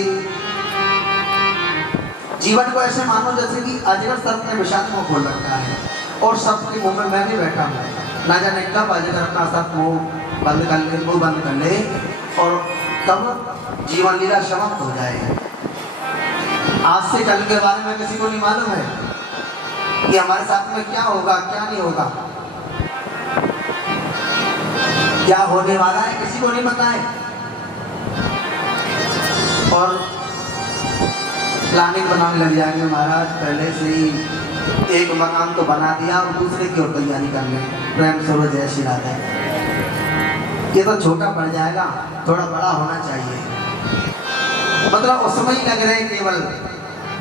जीवन को ऐसे मानो जैसे कि अजगर सर्प ने विषाक्त मुंह खोल रखा है और सर्प के मुंह में मैं भी बैठा हूँ। ना जाने कब अजगर अपना सर्प मुंह बंद कर ले और तब जीवन लीला समाप्त हो जाए। आज से कल के बारे में किसी को नहीं मालूम है कि हमारे साथ में क्या होगा क्या नहीं होगा, क्या होने वाला है किसी को नहीं पता है। और प्लानिंग बनाने लग जाएंगे महाराज, पहले से ही एक मकान तो बना दिया और दूसरे की ओर तैयारी कर ले। प्रेम से जय श्री राधे। ये तो छोटा पड़ जाएगा, थोड़ा बड़ा होना चाहिए। मतलब उस समय ही लग रहे हैं केवल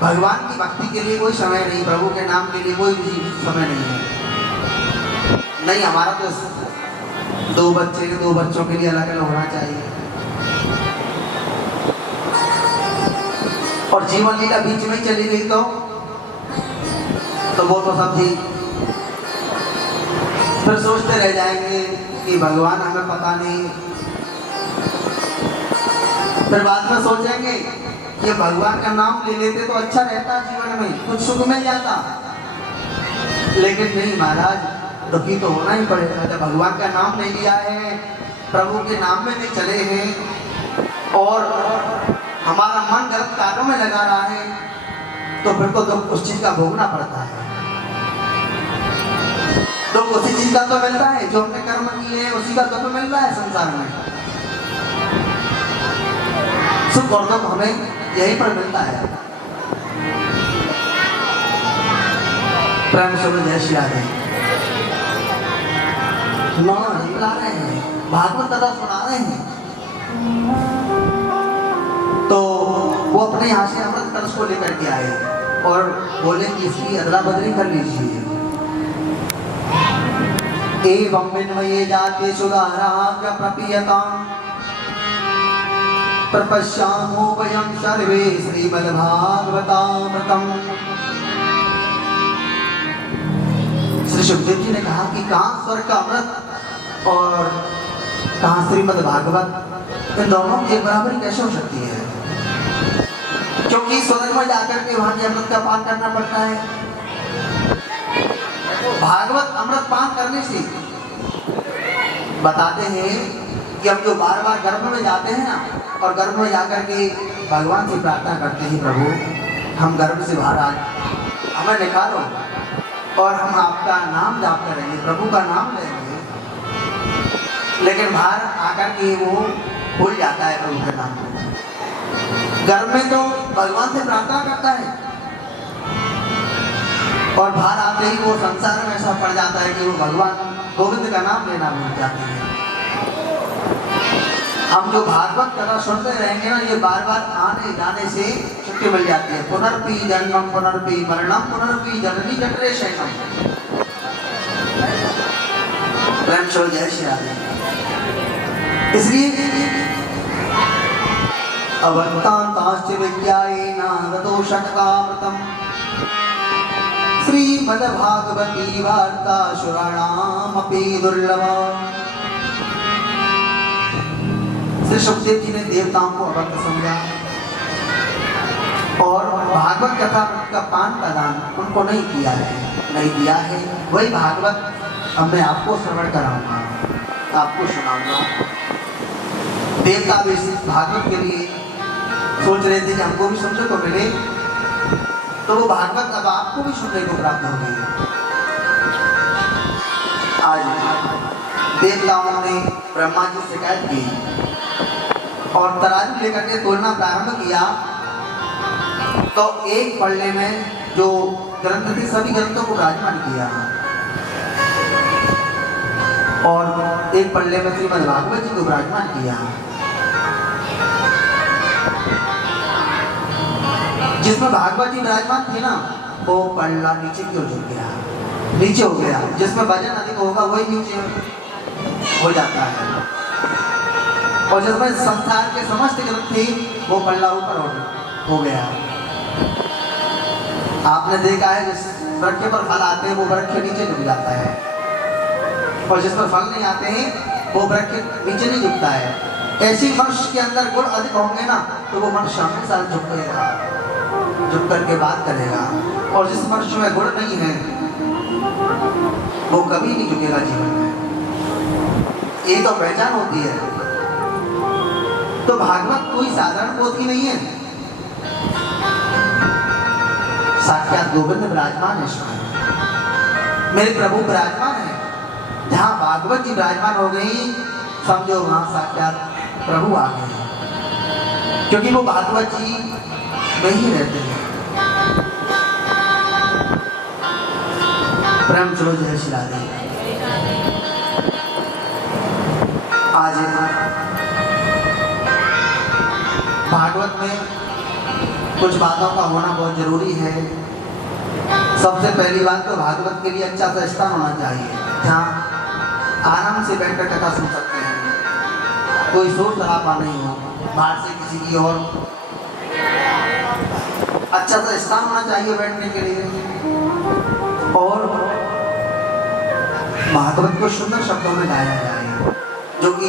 भगवान की भक्ति के लिए कोई समय नहीं, प्रभु के नाम के लिए कोई भी समय नहीं है। नहीं, हमारा तो दो बच्चों के लिए अलग अलग होना चाहिए। और जीवन लीला बीच में चली गई तो वो तो सब ही फिर सोचते रह जाएंगे कि भगवान हमें पता नहीं। फिर बाद में सोचेंगे कि भगवान का नाम ले लेते तो अच्छा रहता, जीवन में कुछ सुख मिल जाता। लेकिन नहीं महाराज, दुखी तो होना ही पड़ेगा। जब भगवान का नाम नहीं लिया है, प्रभु के नाम में नहीं चले हैं और हमारा मन गलत कार्यों में लगा रहा है, तो फिर तो दुख उस चीज का भोगना पड़ता है। दुख उसी चीज का तो मिलता है जो हमने कर्म किए हैं, उसी का दुख मिल रहा है संसार में। सुख और दुख हमें यहीं पर मिलता है। प्रेम से जय श्री राधे। बुला रहे हैं, भागवत कथा सुना रहे हैं, तो वो अपने यहाँ से अमृत कलश को लेकर के आए और बोले कि इसकी अदला बदली कर लीजिए। एवं विन्मये जाते सुधाराग्र प्रपीयताम् प्रपश्यामो वयं सर्वे श्रीमद्भागवतामृतम्। श्री सुखदेव जी ने कहा कि कहाँ स्वर्ग का अमृत और कहाँ श्रीमद् भागवत, इन दोनों की बराबरी कैसे हो सकती है? क्योंकि स्वर्ग में जाकर के वहां अमृत का पान करना पड़ता है। भागवत अमृत पान करने से बताते हैं कि हम जो बार बार गर्भ में जाते हैं ना, और गर्भ में जाकर के भगवान से प्रार्थना करते हैं, प्रभु हम गर्भ से बाहर आ, हमें निकालो और हम आपका नाम जाप करेंगे, प्रभु का नाम लेंगे। लेकिन बाहर आकर के वो भूल जाता है प्रभु के नाम को। गर्भ में तो भगवान से प्रार्थना करता है और बाहर आते ही वो संसार में ऐसा पड़ जाता है कि वो भगवान गोविंद का नाम लेना भूल जाते हैं। हम जो भागवत कथा सुनते रहेंगे ना, ये बार बार आने जाने से छुट्टी मिल जाती है। पुनर्पि जन्मम पुनर्पि मरणम पुनर्पि जननी जठरे शयनम। प्रेम से जय श्री राधे। इसलिए अवतांताश्च विज्ञायेन गतो षट्कामृतम् श्री श्रीमद्भागवती वार्ता शुराणामपि दुर्लभा। श्री सुखदेव जी ने देवताओं को अभक्त समझा और भागवत कथा का पान प्रदान उनको नहीं किया है, नहीं दिया है। वही भागवत अब मैं आपको श्रवण कराऊंगा, आपको सुनाऊंगा। देवता भी इस भागवत के लिए सोच रहे थे कि हमको भी सुनने को मिले, तो वो भागवत अब आपको भी सुनने को प्राप्त हो गई। आज देवताओं ने ब्रह्मा जी से शिकायत की और तराजू लेकर के तोलना प्रारंभ किया, तो एक पल्ले में जो ग्रंथ थे सभी ग्रंथों को विराजमान किया और एक पल्ले में श्रीमद् भागवत जी को विराजमान किया। जिसमें भागवत जी विराजमान थी ना, वो पल्ला नीचे की ओर झुक गया, नीचे हो गया। जिसमें वजन अधिक होगा वही नीचे हो जाता है, और जिसमें संसार के समस्त ग्रंथ थे वो पल्ला ऊपर हो गया। आपने देखा है जिस वृक्ष पर फल आते हैं वो वृक्ष के नीचे झुक जाता है, और जिस पर फल नहीं आते हैं वो वृक्ष के नीचे नहीं झुकता है। ऐसी मनुष्य के अंदर गुण अधिक होंगे ना, तो वो मनुष्य हमेशा झुकेगा, झुक करके बात करेगा। और जिस मनुष्य में गुण नहीं है वो कभी नहीं झुकेगा जीवन में, ये तो पहचान होती है। तो भागवत कोई साधारण पोथी नहीं है, साक्षात गोविंद विराजमान है इसमें, मेरे प्रभु विराजमान है। जहाँ भागवत जी विराजमान हो गई, समझो वहाँ साक्षात प्रभु आ गए, क्योंकि वो भागवत जी में ही रहते हैं। प्रेम चलो जय श्री राधे। आज भागवत में कुछ बातों का होना बहुत जरूरी है। सबसे पहली बात तो भागवत के लिए अच्छा सा स्थान होना चाहिए, जहाँ आराम से बैठकर कथा सुन सकते हैं, कोई शोर शराबा नहीं हो, बाहर से किसी की और अच्छा सा स्थान होना चाहिए बैठने के लिए। और भागवत को सुंदर शब्दों में गाया जाए जो कि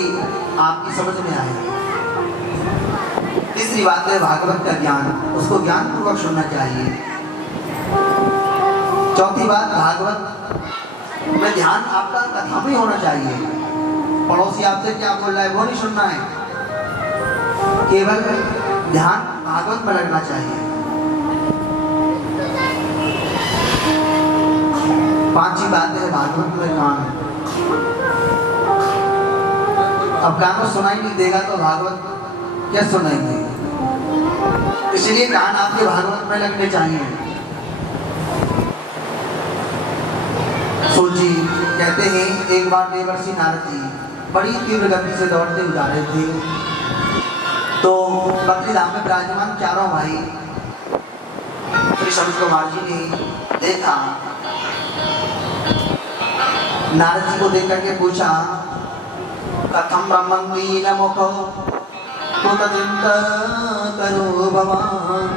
आपकी समझ में आए। तीसरी बात है भागवत का ज्ञान, उसको ज्ञान पूर्वक सुनना चाहिए। चौथी बात, भागवत में ध्यान आपका कथा में होना चाहिए। पड़ोसी आपसे क्या बोल रहा है वो नहीं सुनना है, केवल ध्यान भागवत में लगना चाहिए। पांचवी बात है भागवत में कान। अब कान को सुनाई नहीं देगा तो भागवत क्या सुनाएंगे, इसलिए कान आपके भागवत में लगने चाहिए। सोची कहते हैं एक बार देवर्षि नारद जी बड़ी तीव्र गति से दौड़ते हुए जा रहे थे, तो बद्री धाम में विराजमान चारों भाई श्री संत कुमार जी ने देखा। नारद जी को देख करके पूछा, कथम ब्रह्मण मुखो कुतचिंता करो भवान,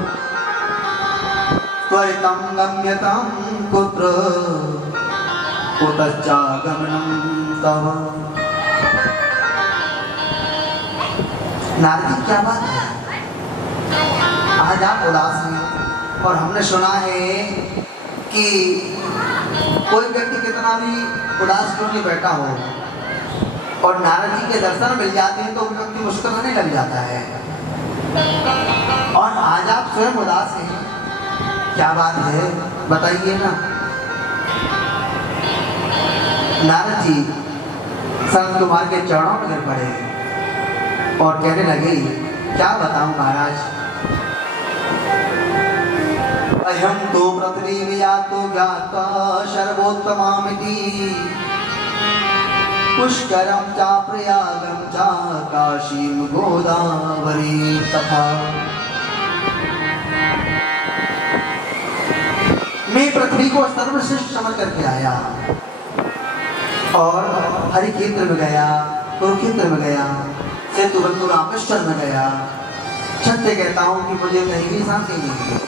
त्वरितं गम्यतां कुत्र कुतश्चागमनं तव। नारद जी क्या बात है, आज आप उदास हैं, और हमने सुना है कि कोई व्यक्ति कितना भी उदास क्यों नहीं बैठा हो, और नारद जी के दर्शन मिल जाते हैं तो वो व्यक्ति मुस्कुराने लग जाता है। और आज आप स्वयं उदास हैं, क्या बात है बताइए ना। नारद जी संत कुमार के चरणों में गिर पड़े और कहने लगे, क्या बताऊं महाराज, अहम तो पृथ्वी यातो ज्ञाता सर्वोत्तमामिति, पुष्करम चा प्रयागम चा काशीम गोदावरी तथा। मैं पृथ्वी को सर्वश्रेष्ठ समझ करके आया और हरिक्षेत्र में गया, कुरुक्षेत्र में गया, सेतु बंधु रामेश्वर में गया। सत्य कहता हूँ कि मुझे कहीं भी शांति नहीं,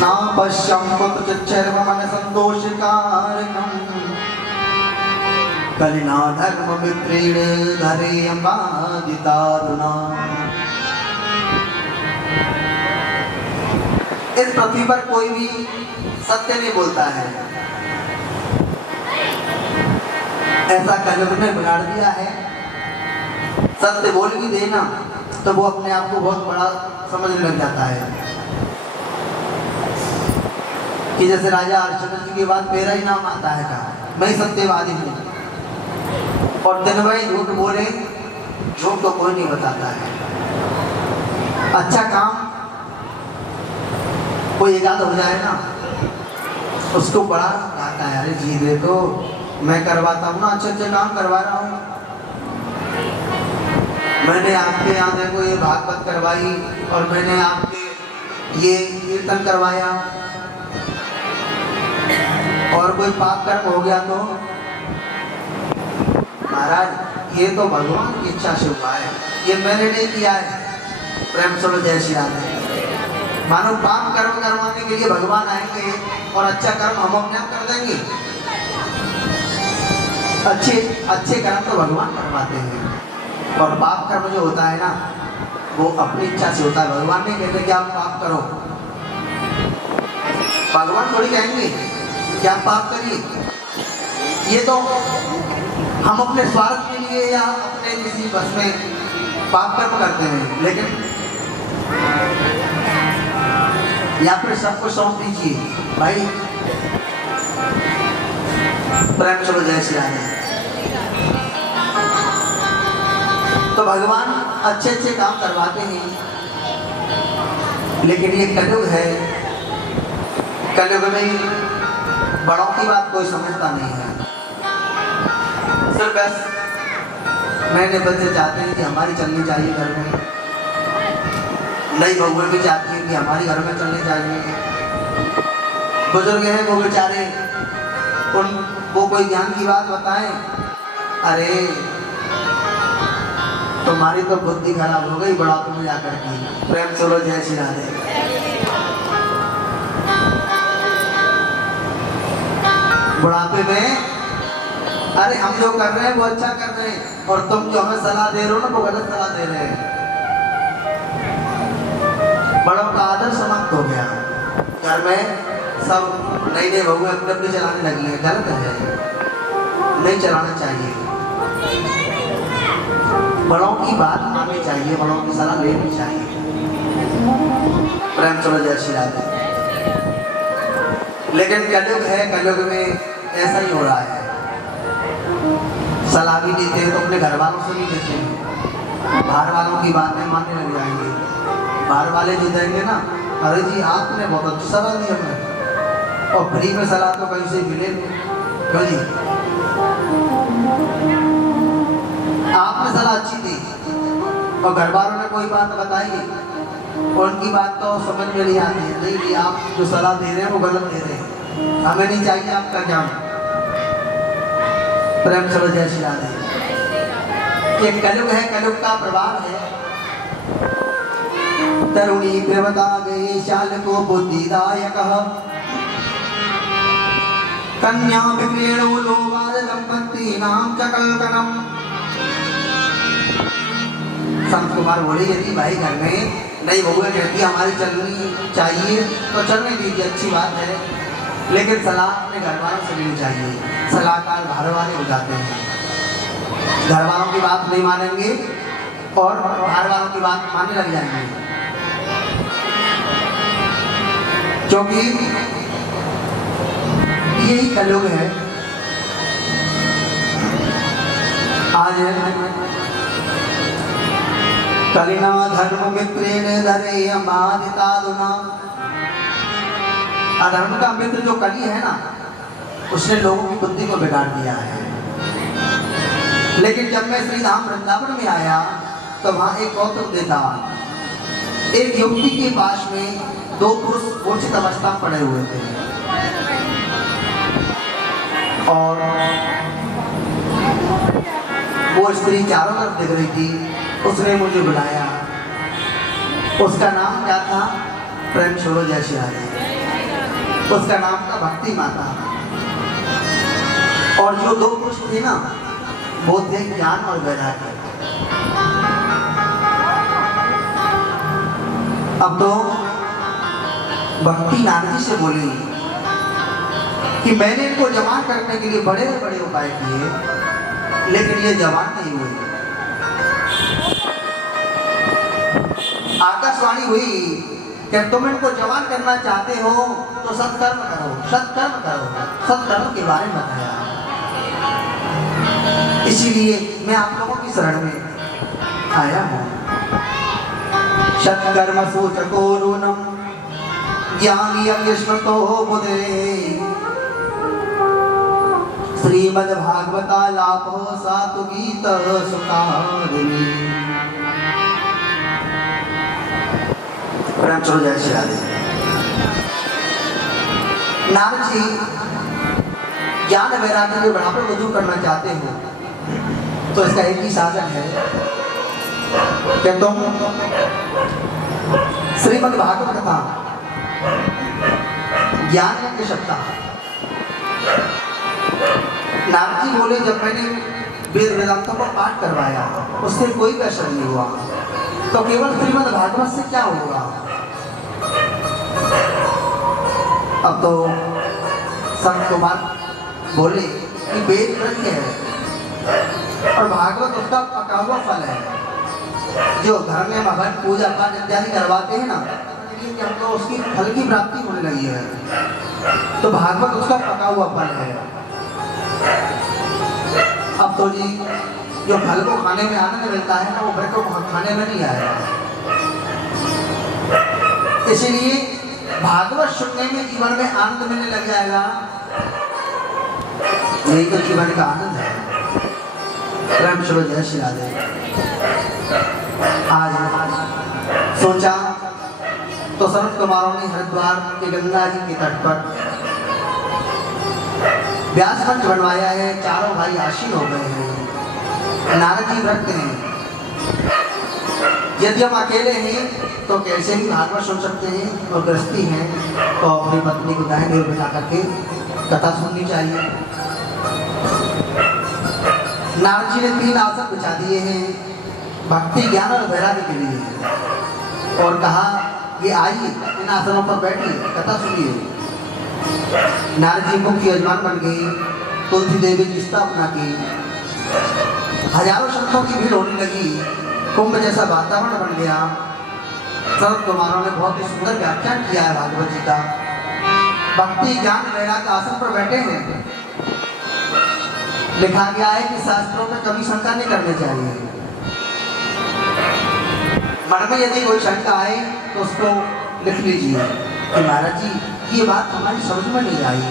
ना अपश्यम कुतचिच्चैर्मन संतोषकारकम् कलिना धर्म मित्रेण धरेयमादितारुणा। इस पृथ्वी पर कोई भी सत्य नहीं बोलता है, ऐसा कलयुग ने बिगाड़ दिया है। सत्य बोल भी देना तो वो अपने आप को बहुत बड़ा समझने लग जाता है कि जैसे राजा हरिश्चंद्र जी के बाद मेरा ही नाम आता है, कहा मैं सत्यवादी हूँ, और दिन भाई झूठ बोले, झूठ तो कोई नहीं बताता है। अच्छा काम कोई इजाद हो जाए ना, उसको बड़ा कहता है, अरे जी देखो मैं करवाता हूँ ना, अच्छे काम करवा रहा हूँ। मैंने आपके यहाँ देखो ये भागवत करवाई, और मैंने आपके ये कीर्तन करवाया, और कोई पाप कर्म हो गया तो महाराज ये तो भगवान की इच्छा से हुआ है, ये मैंने नहीं किया है। प्रेम सुनो जय श्री राधे। मानो पाप कर्म करवाने के लिए भगवान आएंगे और अच्छा कर्म हम अपने आप कर देंगे। अच्छे कर्म तो भगवान करवाते हैं, और पाप कर्म जो होता है ना वो अपनी इच्छा से होता है। भगवान नहीं कहते कि आप पाप करो, भगवान थोड़ी कहेंगे कि आप पाप करिए। ये तो हम अपने स्वार्थ के लिए या अपने किसी बस में पाप कर्म करते हैं, लेकिन या फिर सबको सौंप दीजिए भाई। प्रेम चलो जय श्री राधे। तो भगवान अच्छे काम करवाते हैं, लेकिन ये कलयुग है, कलयुग में बड़ों की बात कोई समझता नहीं है। सिर्फ बस मैंने बच्चे चाहते हैं कि हमारी चलनी चाहिए घर में, नई बहुएं भी चाहती हैं कि हमारी घर में चलनी चाहिए। बुजुर्ग हैं वो बेचारे, वो कोई ज्ञान की बात बताएं, अरे तुम्हारी तो बुद्धि खराब हो गई बुढ़ापे में जाकर की। प्रेम चलो जय श्री राधे। बुढ़ापे में अरे हम जो कर रहे हैं वो अच्छा कर रहे हैं, और तुम जो हमें सलाह दे रहे हो ना वो गलत सलाह दे रहे हैं। बड़ों का आदर समाप्त हो गया। घर में सब नई बहू अपने अपने चलाने लगी है, गलत है, नहीं चलाना चाहिए। बड़ों की बात माननी चाहिए, बड़ों की सलाह लेनी चाहिए। प्रेम चलो जय श्री राधे। लेकिन कलयुग है, कलयुग में ऐसा ही हो रहा है। सलाह भी देते हैं तो अपने घर वालों से भी देते हैं, बाहर वालों की बातें मानने लग जाएंगे। बाहर वाले जो देंगे ना, अरे जी आपने बहुत अच्छी सलाह दी हमें, और फ्री में सलाह तो कहीं से मिले क्यों जी? आपने सलाह अच्छी दी और घर वालों ने कोई बात बताई और उनकी बात तो समझ में नहीं आती है, नहीं कि आप जो सलाह दे रहे हैं वो गलत दे रहे हैं, हमें नहीं चाहिए आपका ज्ञान। प्रेम चलो जय श्री राधे। एक कलयुग है, कलयुग का प्रभाव है। तरुणी प्रवता गए शाल को बुद्धिदायक, कन्या विक्रीणो लोभाद दंपति नाम च कल्कनम। संत कुमार बोले यदि भाई घर में नई बहुएं कहती हमारी चलनी चाहिए तो चलने दीजिए, अच्छी बात है, लेकिन सलाह अपने घर वालों से लेनी चाहिए। सलाहकार बाहर वाले हो जाते हैं, घर वालों की बात नहीं मानेंगे और बाहर वालों की बात मानने लग जाएंगे, क्योंकि यही कलयुग है। आज कलिना धर्म मित्रेण धरेयमादितादुना। अधर्म का मित्र जो कली है ना, उसने लोगों की बुद्धि को बिगाड़ दिया है। लेकिन जब मैं श्री धाम वृंदावन में आया तो वहां एक कौतुक था। एक युवती के पास में दो पुरुष मूर्छित अवस्था में पड़े हुए थे, और वो स्त्री चारों तरफ दिख रही थी। उसने मुझे बुलाया, उसका नाम क्या था? प्रेम छोड़ो जय श्री राधे। उसका नाम था भक्ति माता। और जो दो पुरुष थे ना, वो थे ज्ञान और वैराग्य। अब तो भक्ति नारद जी से बोली कि मैंने इनको जवान करने के लिए बड़े बड़े उपाय किए, लेकिन ये जवान नहीं हुए। आकाशवाणी हुई कि तुम इनको जवान करना चाहते हो तो सत्कर्म करो, सत्कर्म करो। सत्कर्म के बारे में बताया। इसीलिए मैं आप लोगों की शरण में आया हूँ। सत्कर्म सूचको नूनम ज्ञानी यज्ञस्मृतो बुधे श्रीमद् भागवता लाभो सातु गीत सुखादिनी। चलो जय श्री राधे। नारद जी ज्ञान वैराग्य के बढ़ापे को दूर करना चाहते हो तो इसका एक ही साधन है कि तुम श्रीमद् भागवत कथा ज्ञान यज्ञ सप्ताह। नारद जी बोले जब मैंने वेद वेदांतों को पाठ करवाया उससे कोई भी असर नहीं हुआ, तो केवल श्रीमद् भागवत से क्या होगा। अब तो संत कुमार बोले कि वेद यज्ञ है और भागवत उसका पका हुआ फल है। जो घर में भगवान पूजा पाठ इत्यादि करवाते हैं ना, कि हमको उसकी फल की प्राप्ति होने लगी है, तो भागवत उसका पका हुआ फल है। अब तो जी जो फल को खाने में आनंद मिलता है ना, वो फल को खाने में नहीं आएगा। इसीलिए भागवत सुनने में जीवन में आनंद मिलने लग जाएगा। यही तो जीवन का आनंद है। प्रेम चलो जय श्री राधे। आज सोचा तो संत कुमारों ने हरिद्वार के गंगा जी के तट पर व्यास मंच बनवाया है। चारों भाई आशीन हो गए हैं। नारद जी व्रत हैं। यदि हम अकेले हैं तो कैसे ही भागवत सुन सकते हैं, और गृहस्थी हैं तो अपनी पत्नी को दाएं ओर बिठा करके कथा सुननी चाहिए। नारद जी ने 3 आसन बिछा दिए हैं भक्ति ज्ञान और वैराग्य के लिए, और कहा ये आइए इन आसनों पर बैठिए, कथा सुनिए। नारद जी मुख्य यजमान बन गई। तुलसी देवी की स्थापना की। हजारों संतों की भीड़ होने लगी। कुंभ जैसा वातावरण बन गया। संत कुमारों ने बहुत ही सुंदर व्याख्यान किया है भागवत जी का। भक्ति ज्ञान वैराग्य आसन पर बैठे हैं। लिखा गया है कि शास्त्रों में कभी शंका नहीं करनी चाहिए। मन में यदि कोई शंका आए तो उसको लिख लीजिए कि महाराज जी ये बात हमारी समझ में नहीं आई।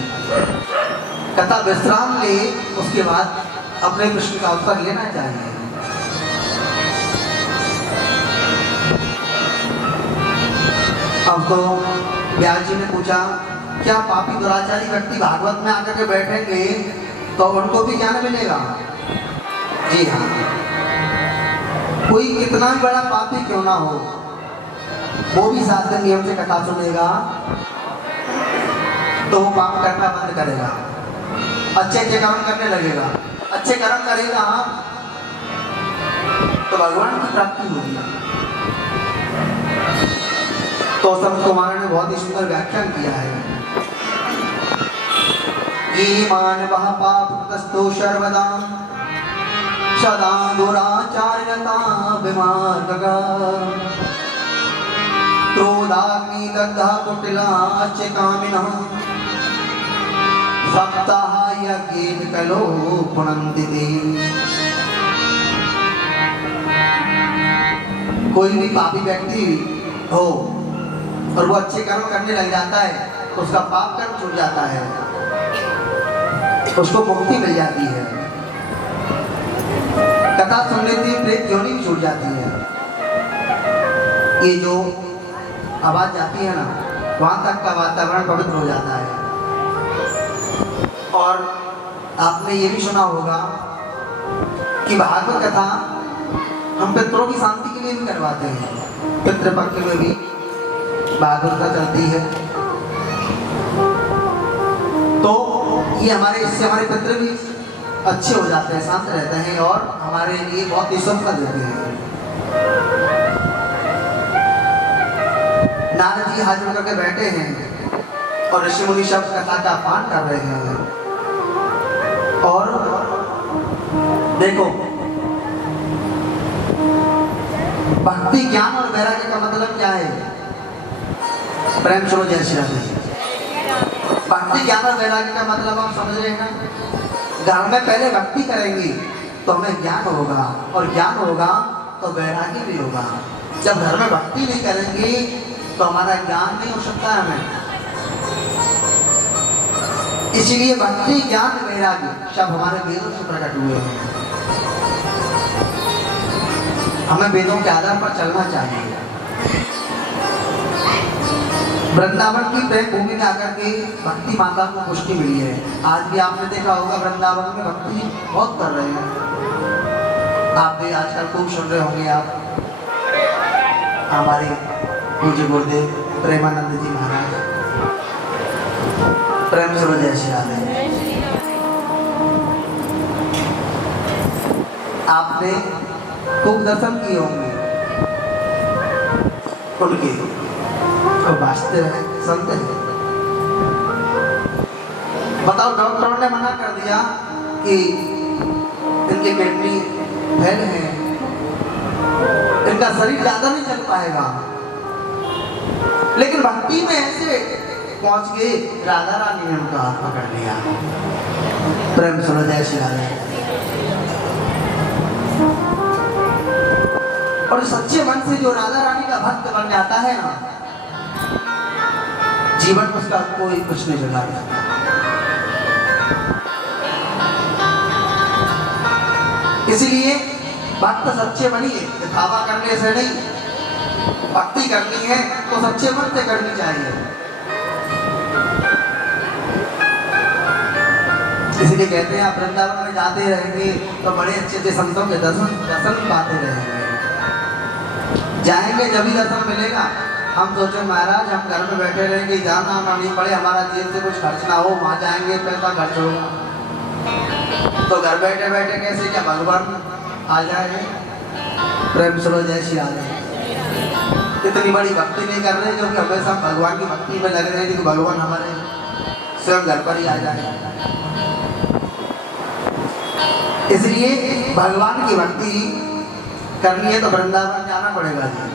कथा विश्राम ले, उसके बाद अपने प्रश्न का उत्तर लेना चाहिए। अब तो व्यास जी ने पूछा क्या पापी दुराचारी व्यक्ति भागवत में आकर के बैठेंगे तो उनको भी ज्ञान मिलेगा? जी हाँ, कोई कितना भी बड़ा पापी क्यों ना हो, वो भी शास्त्र नियम से कथा सुनेगा तो वो पाप करना बंद करेगा, अच्छे कर्म करने लगेगा। अच्छे कर्म करेगा तो भगवान की प्राप्ति होगी। तो संत कुमार ने बहुत ही सुंदर व्याख्यान किया है। ये मानवः पापकृतस्तो सर्वदा सदा दुराचार्यता विमार्गः क्रोधाग्निदग्धः कुटिलाश्च कामिनः सप्ताहयज्ञेन कलो पुनन्ति ते। कोई भी पापी व्यक्ति हो और वो अच्छे कर्म करने लग जाता है तो उसका पाप कर्म छूट जाता है, उसको मुक्ति मिल जाती है। कथा सुनने से प्रेत योनि भी छूट जाती है। ये जो आवाज जाती है ना, वहां तक का वातावरण पवित्र हो जाता है। और आपने ये भी सुना होगा कि भागवत कथा हम पितरों की शांति के लिए भी करवाते हैं। पितृपक्ष में भी भागवत कथा चलती है। ये हमारे इससे हमारे पितृ भी अच्छे हो जाते हैं, शांत रहते हैं और हमारे लिए बहुत ही सुख देते हैं। नारद जी हाथ जोड़ करके बैठे हैं और ऋषि मुनि सब कथा का पाठ कर रहे हैं। और देखो, भक्ति ज्ञान और वैराग्य का मतलब क्या है? प्रेम सुनो जय श्री राधे। भक्ति ज्ञान और वैराग्य का मतलब आप समझ रहे हैं ना? घर में पहले भक्ति करेंगे तो हमें ज्ञान होगा और ज्ञान होगा तो वैराग्य भी होगा। जब घर में भक्ति नहीं करेंगे तो हमारा ज्ञान नहीं हो सकता है हमें। इसीलिए भक्ति ज्ञान वैराग्य सब हमारे वेदों से प्रकट हुए हैं। हमें वेदों के आधार पर चलना चाहिए। वृंदावन की प्रेम भूमि में आकर के भक्ति माता को पुष्टि मिली है। आज भी आपने देखा होगा वृंदावन में भक्ति बहुत कर रहे हैं। आप भी आजकल खूब सुन रहे होंगे। आप हमारे पूज्य गुरुदेव प्रेमानंद जी महाराज, प्रेम से जय श्री राधे। आपने खूब दर्शन किए होंगे उनके, तो बाजते हैं, सुनते हैं। बताओ, डॉक्टरों ने मना कर दिया कि इनके किडनी फेल है, इनका शरीर ज्यादा नहीं चल पाएगा, लेकिन भक्ति में ऐसे पहुंच गए, राधा रानी ने उनका हाथ पकड़ लिया। प्रेम सुनो जय श्री राधे। और सच्चे मन से जो राधा रानी का भक्त बन जाता है ना, जीवन में उसका कोई कुछ नहीं बिगाड़ सकता। इसलिए भक्त सच्चे बनिए, दिखावा करने से नहीं। भक्ति करनी है तो सच्चे मन से करनी चाहिए। इसलिए कहते हैं आप वृंदावन में जाते रहेंगे तो बड़े अच्छे अच्छे संतों के दर्शन पाते रहेंगे। जाएंगे जब भी दर्शन मिलेगा। हम सोचे महाराज हम घर में बैठे रहेंगे, जाना आना नहीं पड़े, हमारा जेब से कुछ खर्च ना हो, वहाँ जाएंगे पैसा खर्च होगा। तो घर बैठे बैठे कैसे क्या भगवान आ जाएंगे? प्रेम सुनो जय श्री राधे। इतनी बड़ी भक्ति नहीं कर रहे क्योंकि हमेशा भगवान की भक्ति में लग रहे हैं कि भगवान हमारे स्वयं घर पर ही आ जाए। इसलिए भगवान की भक्ति करनी है तो वृंदावन जाना पड़ेगा जी।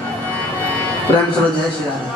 प्रेम सुनो जय श्री राधे।